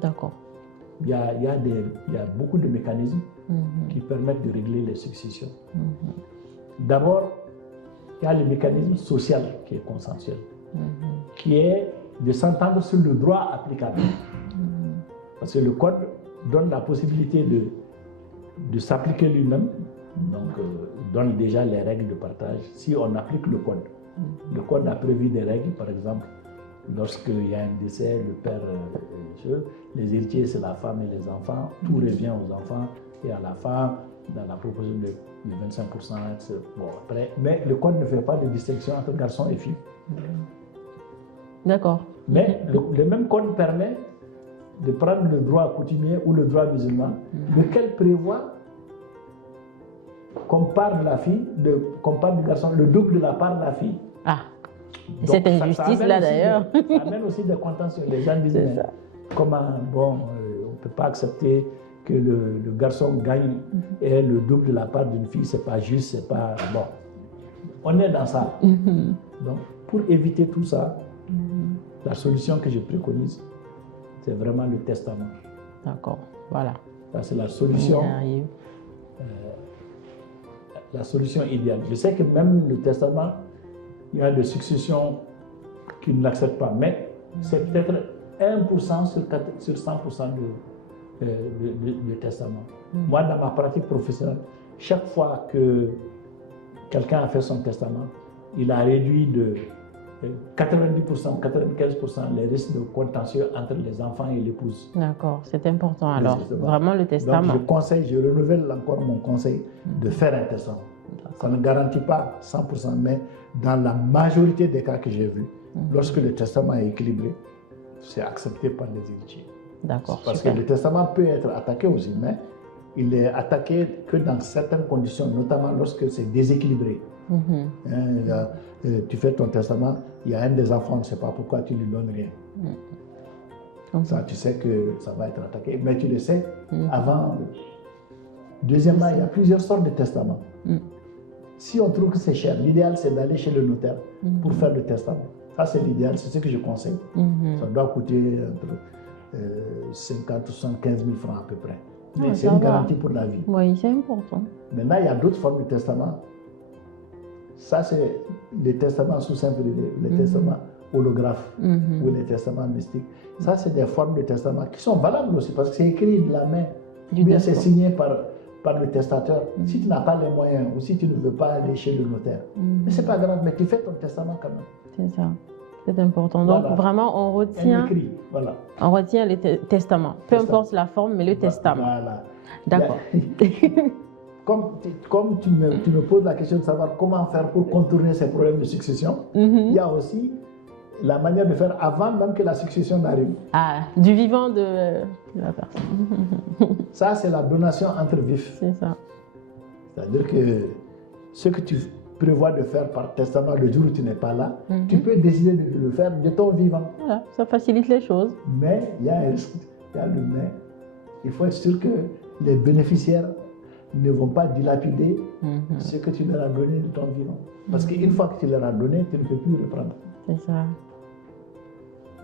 D'accord. Il y a beaucoup de mécanismes qui permettent de régler les successions. D'abord, il y a le mécanisme social qui est consensuel, qui est de s'entendre sur le droit applicable. Parce que le code donne la possibilité de s'appliquer lui-même, donc donne déjà les règles de partage si on applique le code. Le code a prévu des règles, par exemple, lorsqu'il y a un décès, le père, les héritiers, c'est la femme et les enfants, tout revient aux enfants et à la femme, dans la proposition de 25%, etc. Bon, après, mais le code ne fait pas de distinction entre garçons et filles. D'accord. Mais le même code permet de prendre le droit coutumier ou le droit musulman, lequel prévoit qu'on part de la fille, qu'on part du garçon, le double de la part de la fille. Ah, donc, cette injustice-là d'ailleurs. Ça amène aussi des contentieux. Les gens disent, comment, bon, on ne peut pas accepter que le garçon gagne et le double de la part d'une fille, c'est pas juste, c'est pas... Bon, on est dans ça. Donc, pour éviter tout ça, la solution que je préconise, c'est vraiment le testament. D'accord, voilà. Ça, c'est la solution idéale. Je sais que même le testament, il y a des successions qui ne l'acceptent pas, mais c'est peut-être 1% sur 100% de testament. Moi, dans ma pratique professionnelle, chaque fois que quelqu'un a fait son testament, il a réduit de 90%, 95% les risques de contentieux entre les enfants et l'épouse. D'accord, c'est important alors, vraiment le testament. Donc je renouvelle encore mon conseil de faire un testament. Ça ne garantit pas 100%, mais dans la majorité des cas que j'ai vus, lorsque le testament est équilibré, c'est accepté par les héritiers. D'accord, parce que le testament peut être attaqué aussi, mais il est attaqué que dans certaines conditions, notamment lorsque c'est déséquilibré. Tu fais ton testament, il y a un des enfants, on ne sait pas pourquoi tu lui donnes rien. Ça, tu sais que ça va être attaqué, mais tu le sais avant. Deuxièmement, il y a plusieurs sortes de testaments. Si on trouve que c'est cher, l'idéal c'est d'aller chez le notaire pour faire le testament. Ça c'est l'idéal, c'est ce que je conseille. Ça doit coûter entre 50 ou 75 000 francs à peu près. Mais c'est une garantie pour la vie. Oui, c'est important. Maintenant, il y a d'autres formes de testament. Ça, c'est les testaments sous simple, les testaments holographes ou les testaments mystiques. Ça, c'est des formes de testament qui sont valables aussi parce que c'est écrit de la main. Ou bien c'est signé par le testateur. Si tu n'as pas les moyens ou si tu ne veux pas aller chez le notaire. Mais ce n'est pas grave, mais tu fais ton testament quand même. C'est ça. C'est important. Donc vraiment, on retient, on retient les testaments. Peu importe la forme, mais le testament. Voilà. D'accord. Comme tu me poses la question de savoir comment faire pour contourner ces problèmes de succession, il y a aussi la manière de faire avant même que la succession n'arrive. Ah, du vivant de la personne. Ça, c'est la donation entre vifs. C'est ça. C'est-à-dire que ce que tu prévois de faire par testament le jour où tu n'es pas là, tu peux décider de le faire de ton vivant. Voilà, ça facilite les choses. Mais il y a un risque, il y a le mais. Il faut être sûr que les bénéficiaires ne vont pas dilapider ce que tu leur as donné de ton vivant. Parce qu'une fois que tu leur as donné, tu ne peux plus reprendre. C'est ça.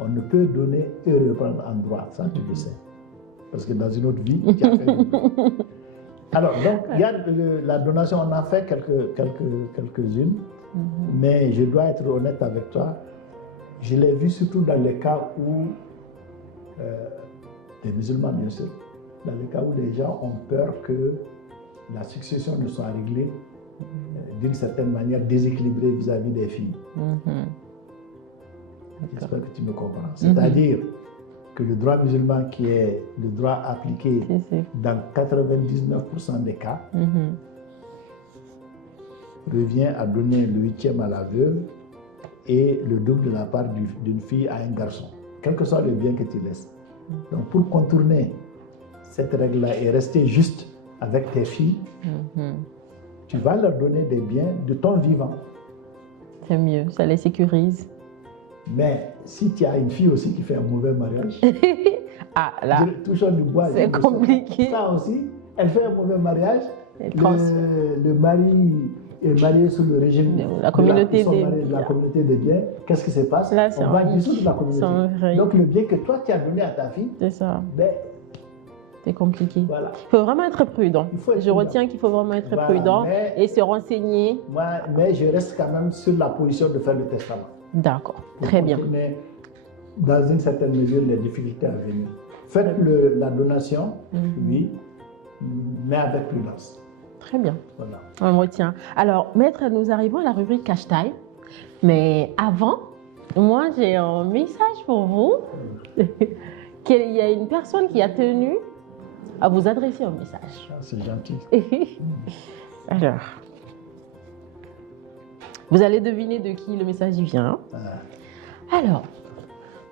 On ne peut donner et reprendre en droit, ça tu le sais. Parce que dans une autre vie, tu as fait le droit. Alors, donc, il y a la donation, on a fait quelques-unes, mais je dois être honnête avec toi, je l'ai vu surtout dans les cas où, des musulmans bien sûr, dans les cas où les gens ont peur que la succession ne soit réglée d'une certaine manière déséquilibrée vis-à-vis des filles. J'espère que tu me comprends. C'est-à-dire que le droit musulman, qui est le droit appliqué dans 99% des cas, revient à donner le 8e à la veuve et le double de la part d'une fille à un garçon, quel que soit le bien que tu laisses. Donc pour contourner cette règle-là et rester juste avec tes filles, tu vas leur donner des biens de ton vivant. C'est mieux, ça les sécurise. Mais si tu as une fille aussi qui fait un mauvais mariage, ah là, touchons du bois, c'est compliqué. Ça aussi, elle fait un mauvais mariage, le mari est marié sous le régime de la communauté des biens. Qu'est-ce qui se passe? Là, on va dissoudre la communauté. Donc le bien que toi tu as donné à ta fille, c'est compliqué. Voilà. Il faut vraiment être prudent. Je retiens qu'il faut vraiment être prudent et se renseigner. Mais je reste quand même sur la position de faire le testament. D'accord, très bien. Mais dans une certaine mesure, les difficultés à venir. Faites la donation, oui, mais avec prudence. Très bien. Voilà. On retient. Alors, maître, nous arrivons à la rubrique cache-taille. Mais avant, moi, j'ai un message pour vous. Il y a une personne qui a tenu à vous adresser un message. Ah, c'est gentil. Alors, vous allez deviner de qui le message vient. Alors,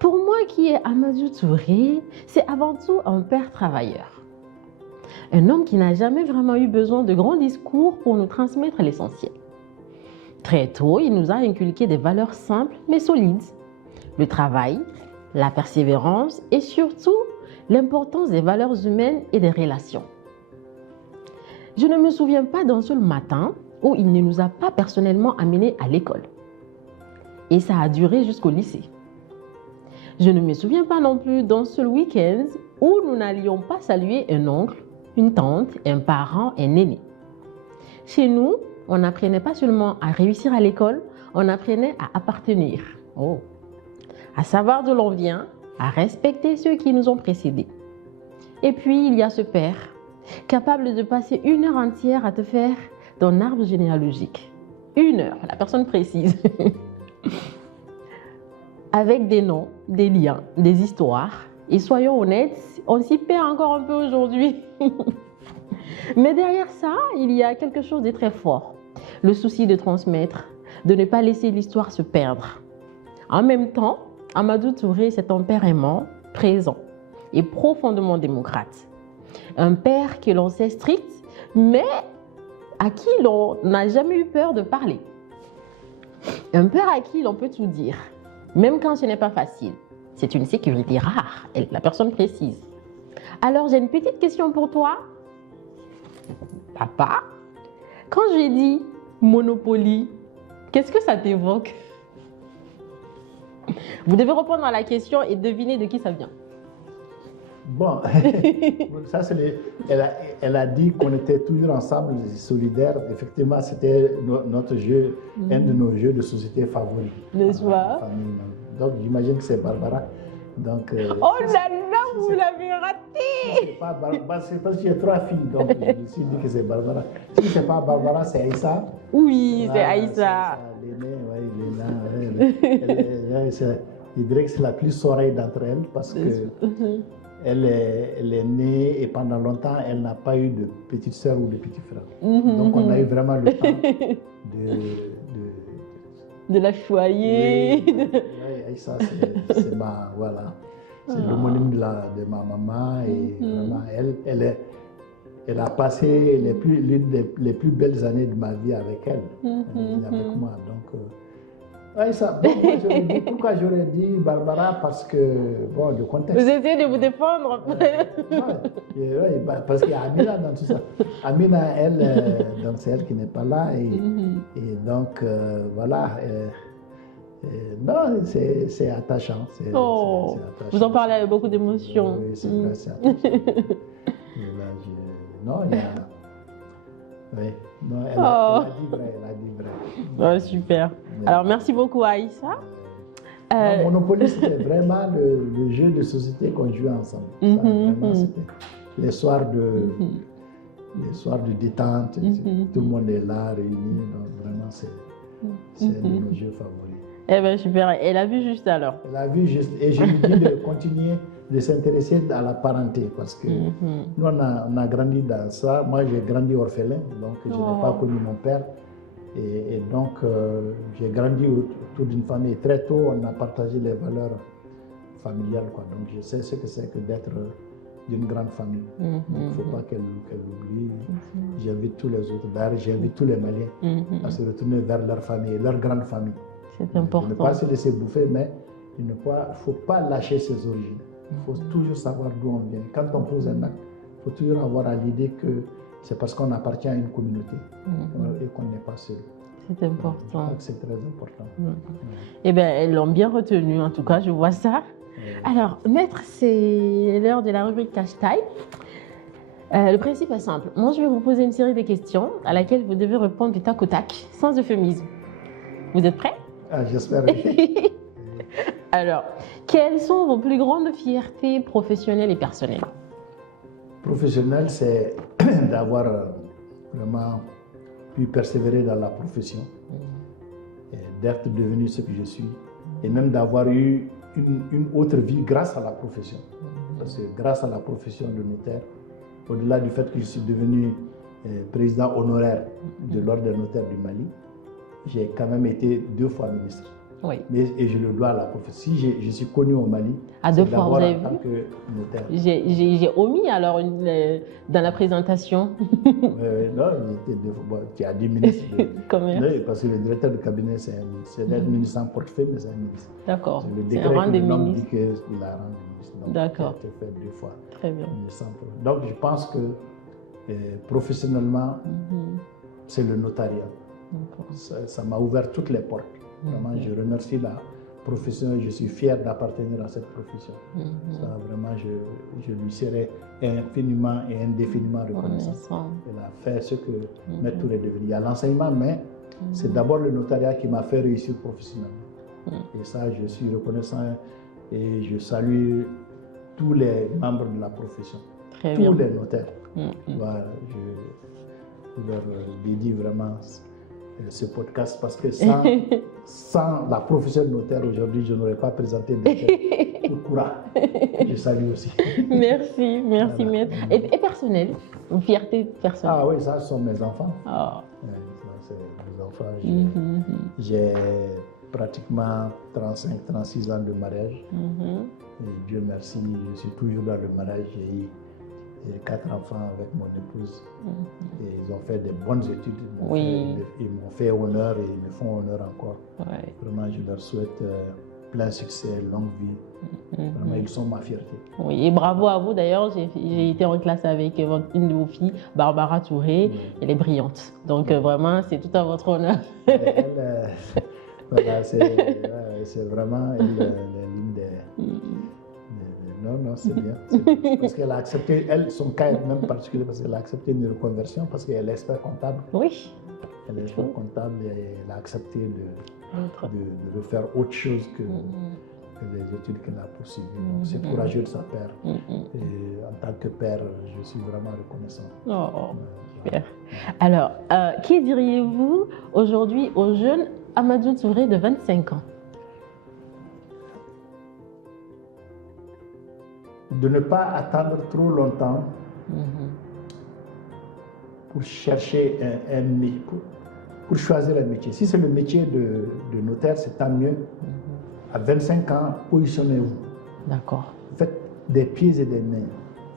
pour moi qui est Amadou Touré, c'est avant tout un père travailleur. Un homme qui n'a jamais vraiment eu besoin de grands discours pour nous transmettre l'essentiel. Très tôt, il nous a inculqué des valeurs simples mais solides. Le travail, la persévérance et surtout l'importance des valeurs humaines et des relations. Je ne me souviens pas d'un seul matin où il ne nous a pas personnellement amenés à l'école. Et ça a duré jusqu'au lycée. Je ne me souviens pas non plus d'un seul week-end où nous n'allions pas saluer un oncle, une tante, un parent, un aîné. Chez nous, on n'apprenait pas seulement à réussir à l'école, on apprenait à appartenir. À savoir d'où l'on vient, à respecter ceux qui nous ont précédés. Et puis, il y a ce père, capable de passer 1 heure entière à te faire ton arbre généalogique. 1 heure, la personne précise. Avec des noms, des liens, des histoires. Et soyons honnêtes, on s'y perd encore un peu aujourd'hui. Mais derrière ça, il y a quelque chose de très fort. Le souci de transmettre, de ne pas laisser l'histoire se perdre. En même temps, Amadou Touré, c'est un père aimant, présent et profondément démocrate. Un père que l'on sait strict, mais à qui l'on n'a jamais eu peur de parler. Un père à qui l'on peut tout dire, même quand ce n'est pas facile. C'est une sécurité rare, la personne précise. Alors, j'ai une petite question pour toi. Papa, quand j'ai dit Monopoly, qu'est-ce que ça t'évoque? Vous devez répondre à la question et deviner de qui ça vient. Bon, ça c'est elle a dit qu'on était toujours ensemble, solidaires. Effectivement, c'était notre jeu, un de nos jeux de société favoris. N'est-ce pas? Donc, j'imagine que c'est Barbara. Donc, oh là là, vous l'avez raté! C'est pas Barbara, c'est parce que j'ai 3 filles, donc je me suis dit que c'est Barbara. Si c'est pas Barbara, c'est Aïssa. Oui, c'est Aïssa. L'aînée, oui, je dirais que c'est la plus soreille d'entre elles parce que elle est née et pendant longtemps, elle n'a pas eu de petite sœur ou de petit frère. Donc, on a eu vraiment le temps de la choyer. Oui, ça, c'est ma, voilà. C'est l'homonyme de ma maman et vraiment, elle a passé l'une des plus belles années de ma vie avec elle, avec moi. Donc, ça, bon, pourquoi j'aurais dit Barbara? Parce que, bon, le contexte. Vous essayez de vous défendre. Oui, parce qu'il y a Amina dans tout ça. Amina, elle, donc c'est elle qui n'est pas là. Et donc, voilà. Non, c'est attachant. Oh, attachant. Vous en parlez avec beaucoup d'émotion. Oui, c'est vrai, c'est attachant. Non, il y a... Oui, non, elle a dit vrai, Oh, super. Oui. Alors, merci beaucoup, Aïssa. Monopoly, c'était vraiment le jeu de société qu'on jouait ensemble. Ça, vraiment, c'était les soirs de détente. Tout le monde est là, réuni. Donc, vraiment, c'est un de nos jeux favoris. Eh bien, super. Elle a vu juste alors. Elle a vu juste. Et je lui dis de continuer de s'intéresser à la parenté parce que nous, on a grandi dans ça. Moi, j'ai grandi orphelin, donc je n'ai pas connu mon père. Et donc, j'ai grandi autour d'une famille. Très tôt, on a partagé les valeurs familiales, quoi. Donc, je sais ce que c'est que d'être d'une grande famille. Il ne faut pas qu'elle oublie. J'invite tous les autres. D'ailleurs, j'invite tous les Maliens à se retourner vers leur famille et leur grande famille. C'est important. Ne pas se laisser bouffer, mais il ne faut pas lâcher ses origines. Il faut toujours savoir d'où on vient. Quand on pose un acte, il faut toujours avoir à l'idée que c'est parce qu'on appartient à une communauté et qu'on n'est pas seul. C'est important. Je crois que c'est très important. Eh bien, elles l'ont bien retenu, en tout cas, je vois ça. Alors, maître, c'est l'heure de la rubrique Cash Time. Le principe est simple. Moi, je vais vous poser une série de questions à laquelle vous devez répondre du tac au tac, sans euphémisme. Vous êtes prêts? J'espère. Alors, quelles sont vos plus grandes fiertés professionnelles et personnelles? Professionnelle, c'est d'avoir vraiment pu persévérer dans la profession, d'être devenu ce que je suis, et même d'avoir eu une autre vie grâce à la profession. Parce que grâce à la profession de notaire, au-delà du fait que je suis devenu président honoraire de l'Ordre des notaires du Mali, j'ai quand même été 2 fois ministre. Oui. Et je le dois à la profession. Si je suis connu au Mali, à 2 fois, vous avez vu? En tant que notaire. J'ai omis alors dans la présentation. Non, tu as dit ministre. Comment? Parce que le directeur de cabinet, c'est un ministre. C'est un ministre sans portefeuille, mais c'est un ministre. D'accord. Le décret que le nom dit qu'il a rendu ministre. D'accord. Il a été fait 2 fois. Très bien. Donc, je pense que professionnellement, c'est le notariat. Ça m'a ouvert toutes les portes. Vraiment, je remercie la profession et je suis fier d'appartenir à cette profession. Ça, vraiment, je lui serai infiniment et indéfiniment reconnaissant. Elle a fait ce que Maître Touré est devenu. Il y a l'enseignement, mais c'est d'abord le notariat qui m'a fait réussir professionnellement. Et ça, je suis reconnaissant et je salue tous les membres de la profession. Très tous bien. Les notaires. Voilà, je leur dédie vraiment ce podcast parce que sans la profession de notaire aujourd'hui, je n'aurais pas présenté de courage. Je salue aussi. Merci, voilà. Maître. Et personnel, une fierté personnelle? Ah oui, ça, ce sont mes enfants. Oh. Ça, c'est mes enfants. J'ai pratiquement 35-36 ans de mariage. Et Dieu merci, je suis toujours dans le mariage. J'ai 4 enfants avec mon épouse et ils ont fait de bonnes études. Ils m'ont fait honneur et ils me font honneur encore. Vraiment, je leur souhaite plein succès, longue vie. Vraiment, ils sont ma fierté. Oui, et bravo à vous d'ailleurs. J'ai été en classe avec une de vos filles, Barbara Touré. Elle est brillante. Donc vraiment, c'est tout à votre honneur. Voilà, c'est vraiment l'une des... Non, c'est bien. Parce qu'elle a accepté, son cas est même particulier parce qu'elle a accepté une reconversion parce qu'elle est expert comptable. Oui. Elle est comptable et elle a accepté de faire autre chose que les études qu'elle a poursuivies. Donc c'est courageux de sa père. Et en tant que père, je suis vraiment reconnaissant. Super. Alors, qui diriez-vous aujourd'hui au jeune Amadou Touré de 25 ans? De ne pas attendre trop longtemps pour chercher pour choisir un métier. Si c'est le métier de notaire, c'est tant mieux. À 25 ans, positionnez-vous. D'accord. Faites des pieds et des mains.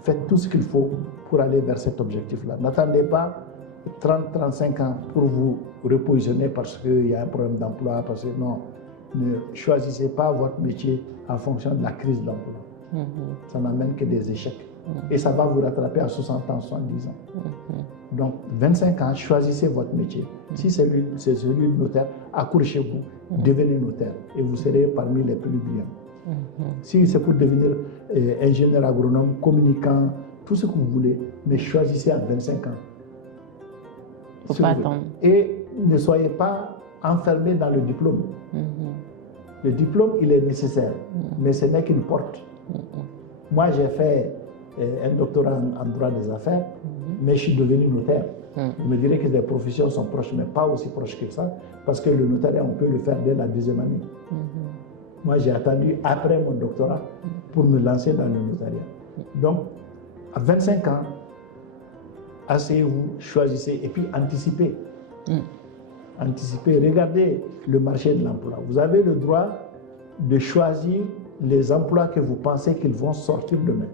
Faites tout ce qu'il faut pour aller vers cet objectif-là. N'attendez pas 30-35 ans pour vous repositionner parce qu'il y a un problème d'emploi. Parce que non, ne choisissez pas votre métier en fonction de la crise de l'emploi. Ça n'amène que des échecs. Et ça va vous rattraper à 60 ans, 70 ans. Donc, 25 ans, choisissez votre métier. Si c'est celui de notaire, accrochez-vous, devenez notaire et vous serez parmi les plus brillants. Si c'est pour devenir ingénieur agronome, communicant, tout ce que vous voulez, mais choisissez à 25 ans. Il ne faut pas attendre. Et ne soyez pas enfermé dans le diplôme. Le diplôme, il est nécessaire, mais ce n'est qu'une porte. Moi, j'ai fait un doctorat en droit des affaires, mais je suis devenu notaire. Vous me direz que les professions sont proches, mais pas aussi proches que ça, parce que le notariat, on peut le faire dès la deuxième année. Moi, j'ai attendu après mon doctorat pour me lancer dans le notariat. Donc, à 25 ans, asseyez-vous, choisissez et puis anticipez. Anticipez, regardez le marché de l'emploi. Vous avez le droit de choisir les emplois que vous pensez qu'ils vont sortir demain.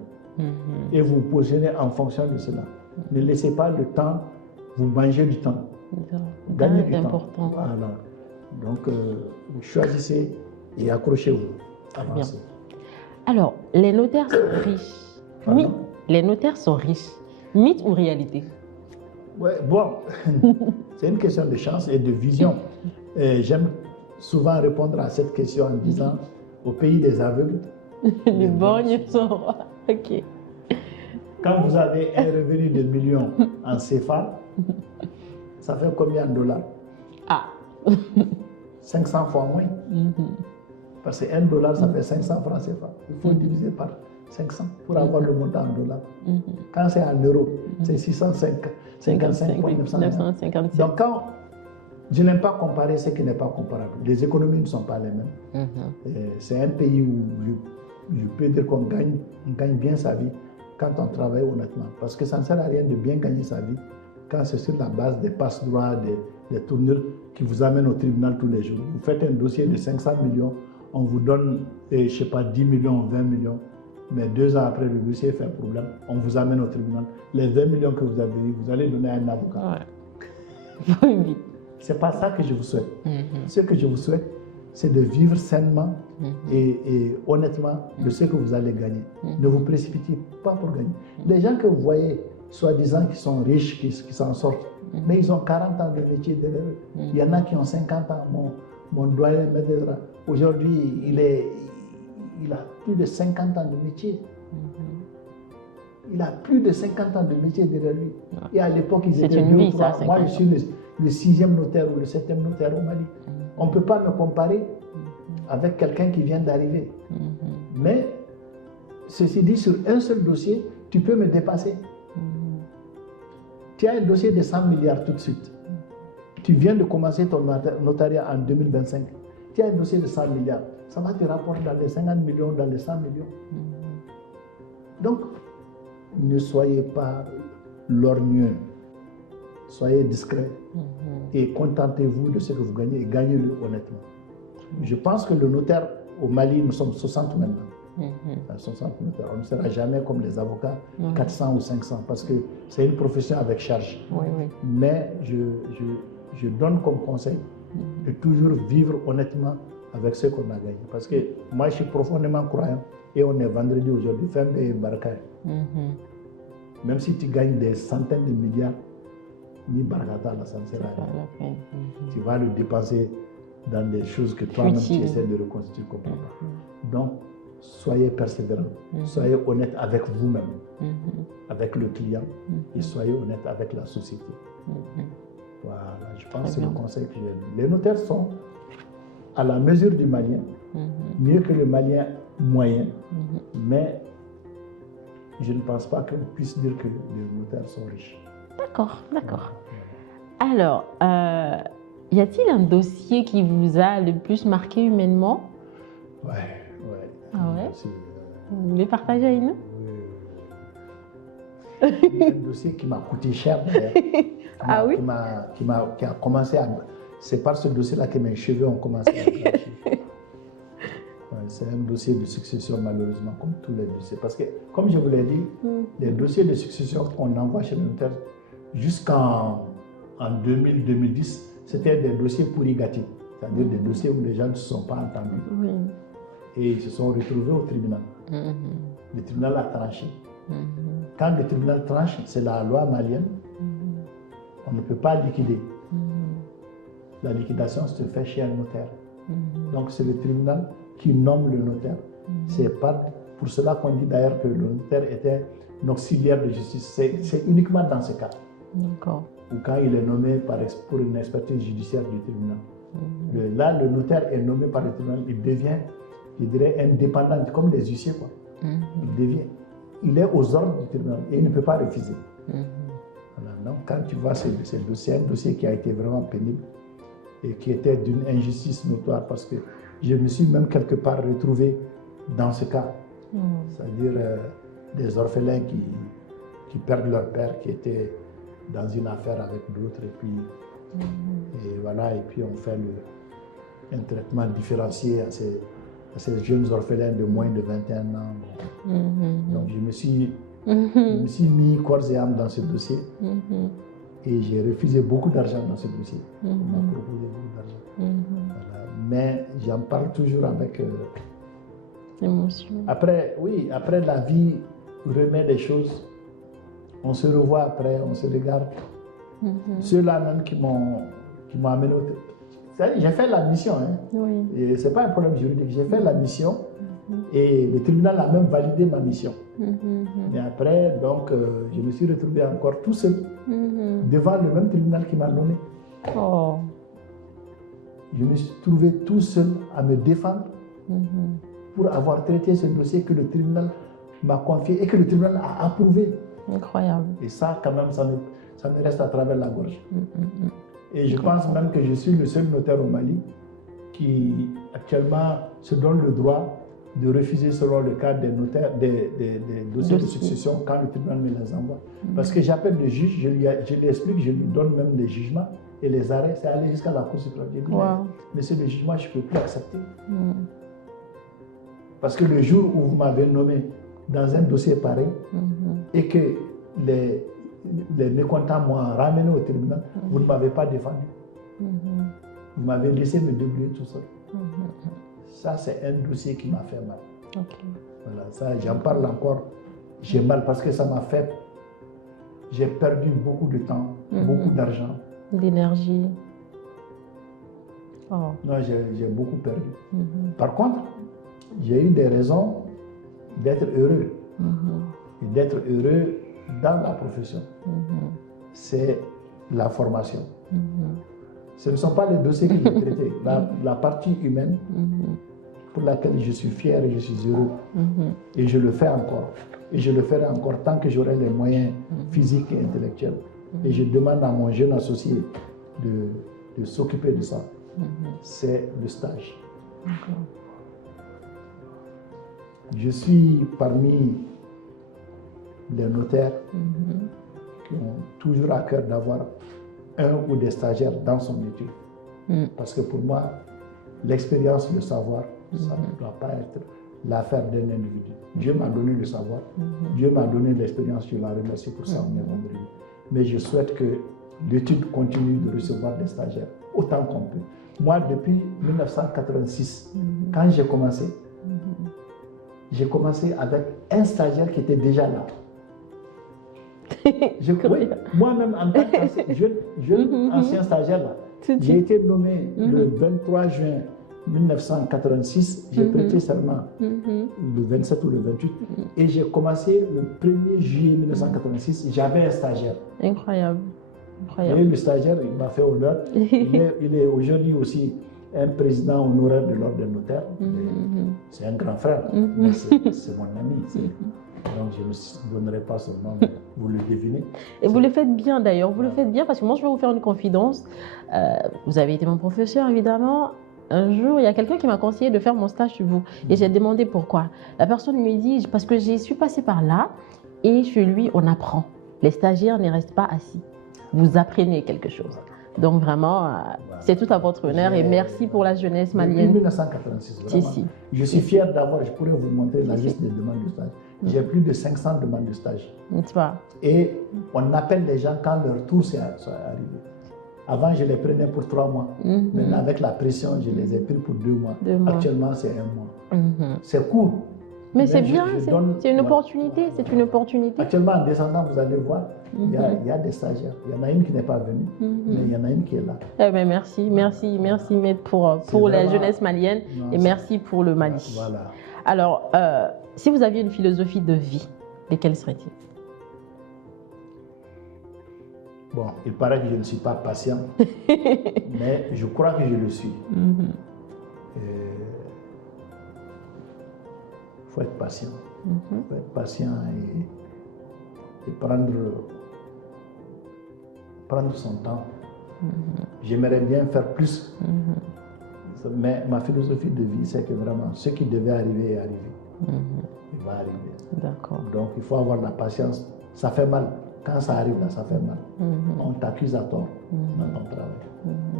Et vous positionnez en fonction de cela. Ne laissez pas le temps vous manger du temps. Gagnez du temps. Voilà. Donc, choisissez et accrochez-vous. Avancez. Alors, les notaires sont riches. Oui, les notaires sont riches. Mythe ou réalité? Ouais, bon, c'est une question de chance et de vision. J'aime souvent répondre à cette question en disant au pays des aveugles, les borgnes sont rois. Ok. Quand vous avez un revenu de millions en CFA, ça fait combien de dollars? 500 fois moins. Parce que $1, ça fait 500 francs CFA. Il faut diviser par 500 pour avoir le montant en dollars. Quand c'est en euros, c'est 655,950. Donc, je n'aime pas comparer ce qui n'est pas comparable. Les économies ne sont pas les mêmes. C'est un pays où je peux dire qu'on gagne bien sa vie quand on travaille honnêtement. Parce que ça ne sert à rien de bien gagner sa vie quand c'est sur la base des passe-droits, des tournures qui vous amènent au tribunal tous les jours. Vous faites un dossier de 500 millions, on vous donne, je ne sais pas, 10 millions, 20 millions, mais 2 ans après, le dossier fait problème, on vous amène au tribunal. Les 20 millions que vous avez eu, vous allez donner à un avocat. Ce n'est pas ça que je vous souhaite. Ce que je vous souhaite, c'est de vivre sainement et honnêtement de ce que vous allez gagner. Ne vous précipitez pas pour gagner. Les gens que vous voyez, soi-disant qui sont riches, qui s'en sortent, mais ils ont 40 ans de métier derrière eux. Il y en a qui ont 50 ans. Mon doyen Mededra, aujourd'hui, il a plus de 50 ans de métier. Il a plus de 50 ans de métier derrière lui. Et à l'époque, ils étaient 2 ou 3. Moi, je suis le 6e notaire ou le 7e notaire au Mali. On ne peut pas me comparer avec quelqu'un qui vient d'arriver. Mais, ceci dit, sur un seul dossier, tu peux me dépasser. Tu as un dossier de 100 milliards tout de suite. Tu viens de commencer ton notariat en 2025. Tu as un dossier de 100 milliards. Ça va te rapporter dans les 50 millions, dans les 100 millions. Donc, ne soyez pas lorgneux. Soyez discret. Et contentez-vous de ce que vous gagnez et gagnez-le honnêtement. Je pense que le notaire au Mali, nous sommes 60 maintenant. 60 notaires. On ne sera jamais comme les avocats, 400 ou 500, parce que c'est une profession avec charge. Mais je donne comme conseil de toujours vivre honnêtement avec ce qu'on a gagné. Parce que moi, je suis profondément croyant et on est vendredi aujourd'hui, fin de Baraka. Même si tu gagnes des centaines de milliards, ni Barakata, ça ne sert à rien. Tu vas le dépenser dans des choses que toi-même tu essaies de reconstituer comme papa. Donc, soyez persévérant, soyez honnête avec vous-même, avec le client, et soyez honnête avec la société. Voilà, je pense que c'est le conseil que j'ai donné. Les notaires sont à la mesure du Malien, mieux que le Malien moyen, mais je ne pense pas qu'on puisse dire que les notaires sont riches. D'accord, d'accord. Alors, y a-t-il un dossier qui vous a le plus marqué humainement? Ouais. Ah ouais? Vous voulez partager avec nous? Il y a un dossier qui m'a coûté cher d'ailleurs. Qui a commencé à... C'est par ce dossier-là que mes cheveux ont commencé à blanchir. C'est un dossier de succession malheureusement, comme tous les dossiers. Parce que, comme je vous l'ai dit, les dossiers de succession qu'on envoie chez le notaire jusqu'en 2000-2010, c'était des dossiers pourri gâtés. C'est-à-dire des dossiers où les gens ne se sont pas entendus. Oui. Et ils se sont retrouvés au tribunal. Le tribunal a tranché. Quand le tribunal tranche, c'est la loi malienne. On ne peut pas liquider. La liquidation se fait chez un notaire. Donc c'est le tribunal qui nomme le notaire. C'est pour cela qu'on dit d'ailleurs que le notaire était un auxiliaire de justice. C'est uniquement dans ce cas. D'accord. Ou quand il est nommé pour une expertise judiciaire du tribunal. Là, le notaire est nommé par le tribunal, il devient, je dirais, indépendant, comme les huissiers, quoi. Il est aux ordres du tribunal et il ne peut pas refuser. Voilà. Donc, quand tu vois ce dossier, un dossier qui a été vraiment pénible et qui était d'une injustice notoire, parce que je me suis même quelque part retrouvé dans ce cas. C'est-à-dire des orphelins qui perdent leur père, qui étaient dans une affaire avec d'autres, et puis on fait un traitement différencié à ces jeunes orphelins de moins de 21 ans. Donc je me suis mis corps et âme dans ce dossier et j'ai refusé beaucoup d'argent dans ce dossier. On m'a proposé beaucoup d'argent. Voilà. Mais j'en parle toujours avec émotion. Après la vie remet les choses. On se revoit après, on se regarde. Ceux-là même qui m'ont amené au... J'ai fait la mission, hein. Oui. Et ce n'est pas un problème juridique. J'ai fait la mission et le tribunal a même validé ma mission. Mais après, donc, je me suis retrouvé encore tout seul devant le même tribunal qui m'a nommé. Oh. Je me suis trouvé tout seul à me défendre pour avoir traité ce dossier que le tribunal m'a confié et que le tribunal a approuvé. Incroyable. Et ça, quand même, ça me reste à travers la gorge. Et je pense même que je suis le seul notaire au Mali qui, actuellement, se donne le droit de refuser, selon le cadre des notaires, des dossiers de succession quand le tribunal me les envoie. Parce que j'appelle le juge, je lui explique, je lui donne même les jugements et les arrêts. C'est aller jusqu'à la Cour suprême. Je dis, mais c'est le jugement, je ne peux plus accepter. Parce que le jour où vous m'avez nommé dans un dossier pareil et que les mécontents m'ont ramené au tribunal, vous ne m'avez pas défendu. Vous m'avez laissé me débrouiller tout seul. Ça, c'est un dossier qui m'a fait mal. Voilà, ça, j'en parle encore. J'ai mal parce que ça m'a fait... J'ai perdu beaucoup de temps, beaucoup d'argent. D'énergie. Non, j'ai beaucoup perdu. Par contre, j'ai eu des raisons d'être heureux. Et d'être heureux dans la profession. C'est la formation. Ce ne sont pas les dossiers que j'ai traités. La partie humaine, pour laquelle je suis fier et je suis heureux. Et je le fais encore. Et je le ferai encore tant que j'aurai les moyens physiques et intellectuels. Et je demande à mon jeune associé de s'occuper de ça. C'est le stage. Je suis parmi les notaires qui ont toujours à cœur d'avoir un ou des stagiaires dans son étude. Parce que pour moi, l'expérience, le savoir, ça ne doit pas être l'affaire d'un individu. Dieu m'a donné le savoir, Dieu m'a donné l'expérience, je la remercie pour ça, on est vendredi. Mais je souhaite que l'étude continue de recevoir des stagiaires autant qu'on peut. Moi, depuis 1986, quand j'ai commencé avec un stagiaire qui était déjà là. Moi-même, en tant que jeune ancien stagiaire, là, j'ai été nommé le 23 juin 1986, j'ai prêté serment le 27 ou le 28, et j'ai commencé le 1er juillet 1986, j'avais un stagiaire. Incroyable. Et le stagiaire, il m'a fait honneur. Il est aujourd'hui aussi un président honoraire de l'ordre des notaires. C'est un grand frère, mais c'est mon ami. Donc je ne donnerai pas son nom, mais vous le devinez. Et vous le faites bien d'ailleurs, vous le faites bien parce que moi je vais vous faire une confidence. Vous avez été mon professeur évidemment. Un jour, il y a quelqu'un qui m'a conseillé de faire mon stage chez vous. Et j'ai demandé pourquoi. La personne me dit, parce que je suis passée par là et chez lui, on apprend. Les stagiaires ne restent pas assis. Vous apprenez quelque chose. Donc vraiment, c'est tout à votre honneur et merci pour la jeunesse malienne. Depuis 1986, vraiment. Je suis fier d'avoir, je pourrais vous montrer la liste des demandes de stage. J'ai plus de 500 demandes de stage. Et on appelle les gens quand leur tour est arrivé. Avant, je les prenais pour 3 mois. Maintenant, avec la pression, je les ai pris pour 2 mois. Actuellement, c'est 1 mois. C'est court. Mais c'est bien, c'est une opportunité, c'est une opportunité. Actuellement, en descendant, vous allez voir, il y a des stagiaires. Il y en a une qui n'est pas venue, mais il y en a une qui est là. Eh bien, merci Maître pour la jeunesse malienne et merci pour le Mali. Voilà. Alors, si vous aviez une philosophie de vie, laquelle serait-il? Bon, il paraît que je ne suis pas patient, mais je crois que je le suis. Il faut être patient. Il faut être patient et prendre son temps. J'aimerais bien faire plus, mais ma philosophie de vie, c'est que vraiment, ce qui devait arriver est arrivé. Il va arriver. D'accord. Donc, il faut avoir la patience. Ça fait mal. Quand ça arrive, là, ça fait mal. On t'accuse à tort dans ton travail.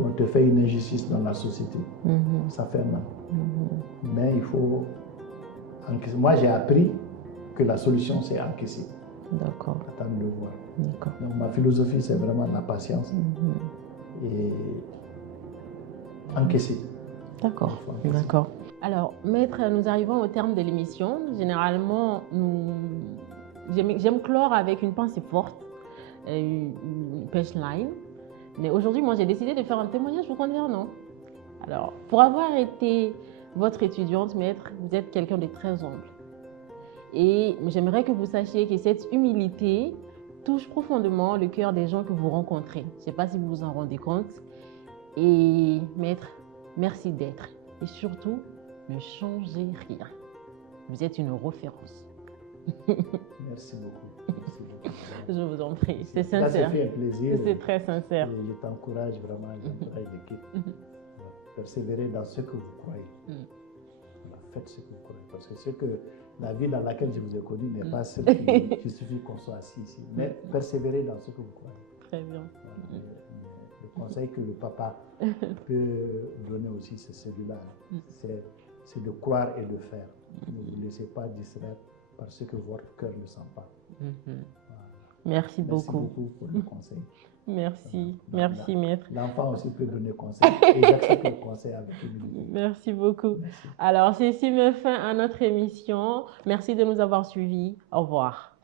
On te fait une injustice dans la société. Ça fait mal. Mais il faut encaisser. Moi, j'ai appris que la solution, c'est encaisser. D'accord. Attendre de voir. D'accord. Donc, ma philosophie, c'est vraiment la patience. Et encaisser. D'accord. D'accord. Alors, Maître, nous arrivons au terme de l'émission. Généralement, j'aime clore avec une pensée forte, une punchline. Mais aujourd'hui, moi, j'ai décidé de faire un témoignage vous concernant. Alors, pour avoir été votre étudiante, Maître, vous êtes quelqu'un de très humble. Et j'aimerais que vous sachiez que cette humilité touche profondément le cœur des gens que vous rencontrez. Je ne sais pas si vous vous en rendez compte. Et Maître, merci d'être. Et surtout, ne changez rien. Vous êtes une référence. Merci beaucoup. Merci beaucoup. Je vous en prie, c'est sincère. Ça fait un plaisir. C'est très sincère. Et je t'encourage vraiment, j'encourage l'équipe. Persévérer dans ce que vous croyez. Voilà, faites ce que vous croyez. Parce que la vie dans laquelle je vous ai connu n'est pas celle qui justifie qu'on soit assis ici. Mais persévérer dans ce que vous croyez. Très bien. Voilà, le conseil que le papa peut donner aussi, c'est celui-là. C'est de croire et de faire. Ne vous laissez pas distraire par ce que votre cœur ne sent pas. Voilà. Merci beaucoup. Merci beaucoup pour le conseil. Merci, voilà. Merci Maître. L'enfant aussi peut donner conseil et j'accepte le conseil avec humilité. Merci beaucoup. Merci. Alors, ceci met fin à notre émission. Merci de nous avoir suivis. Au revoir.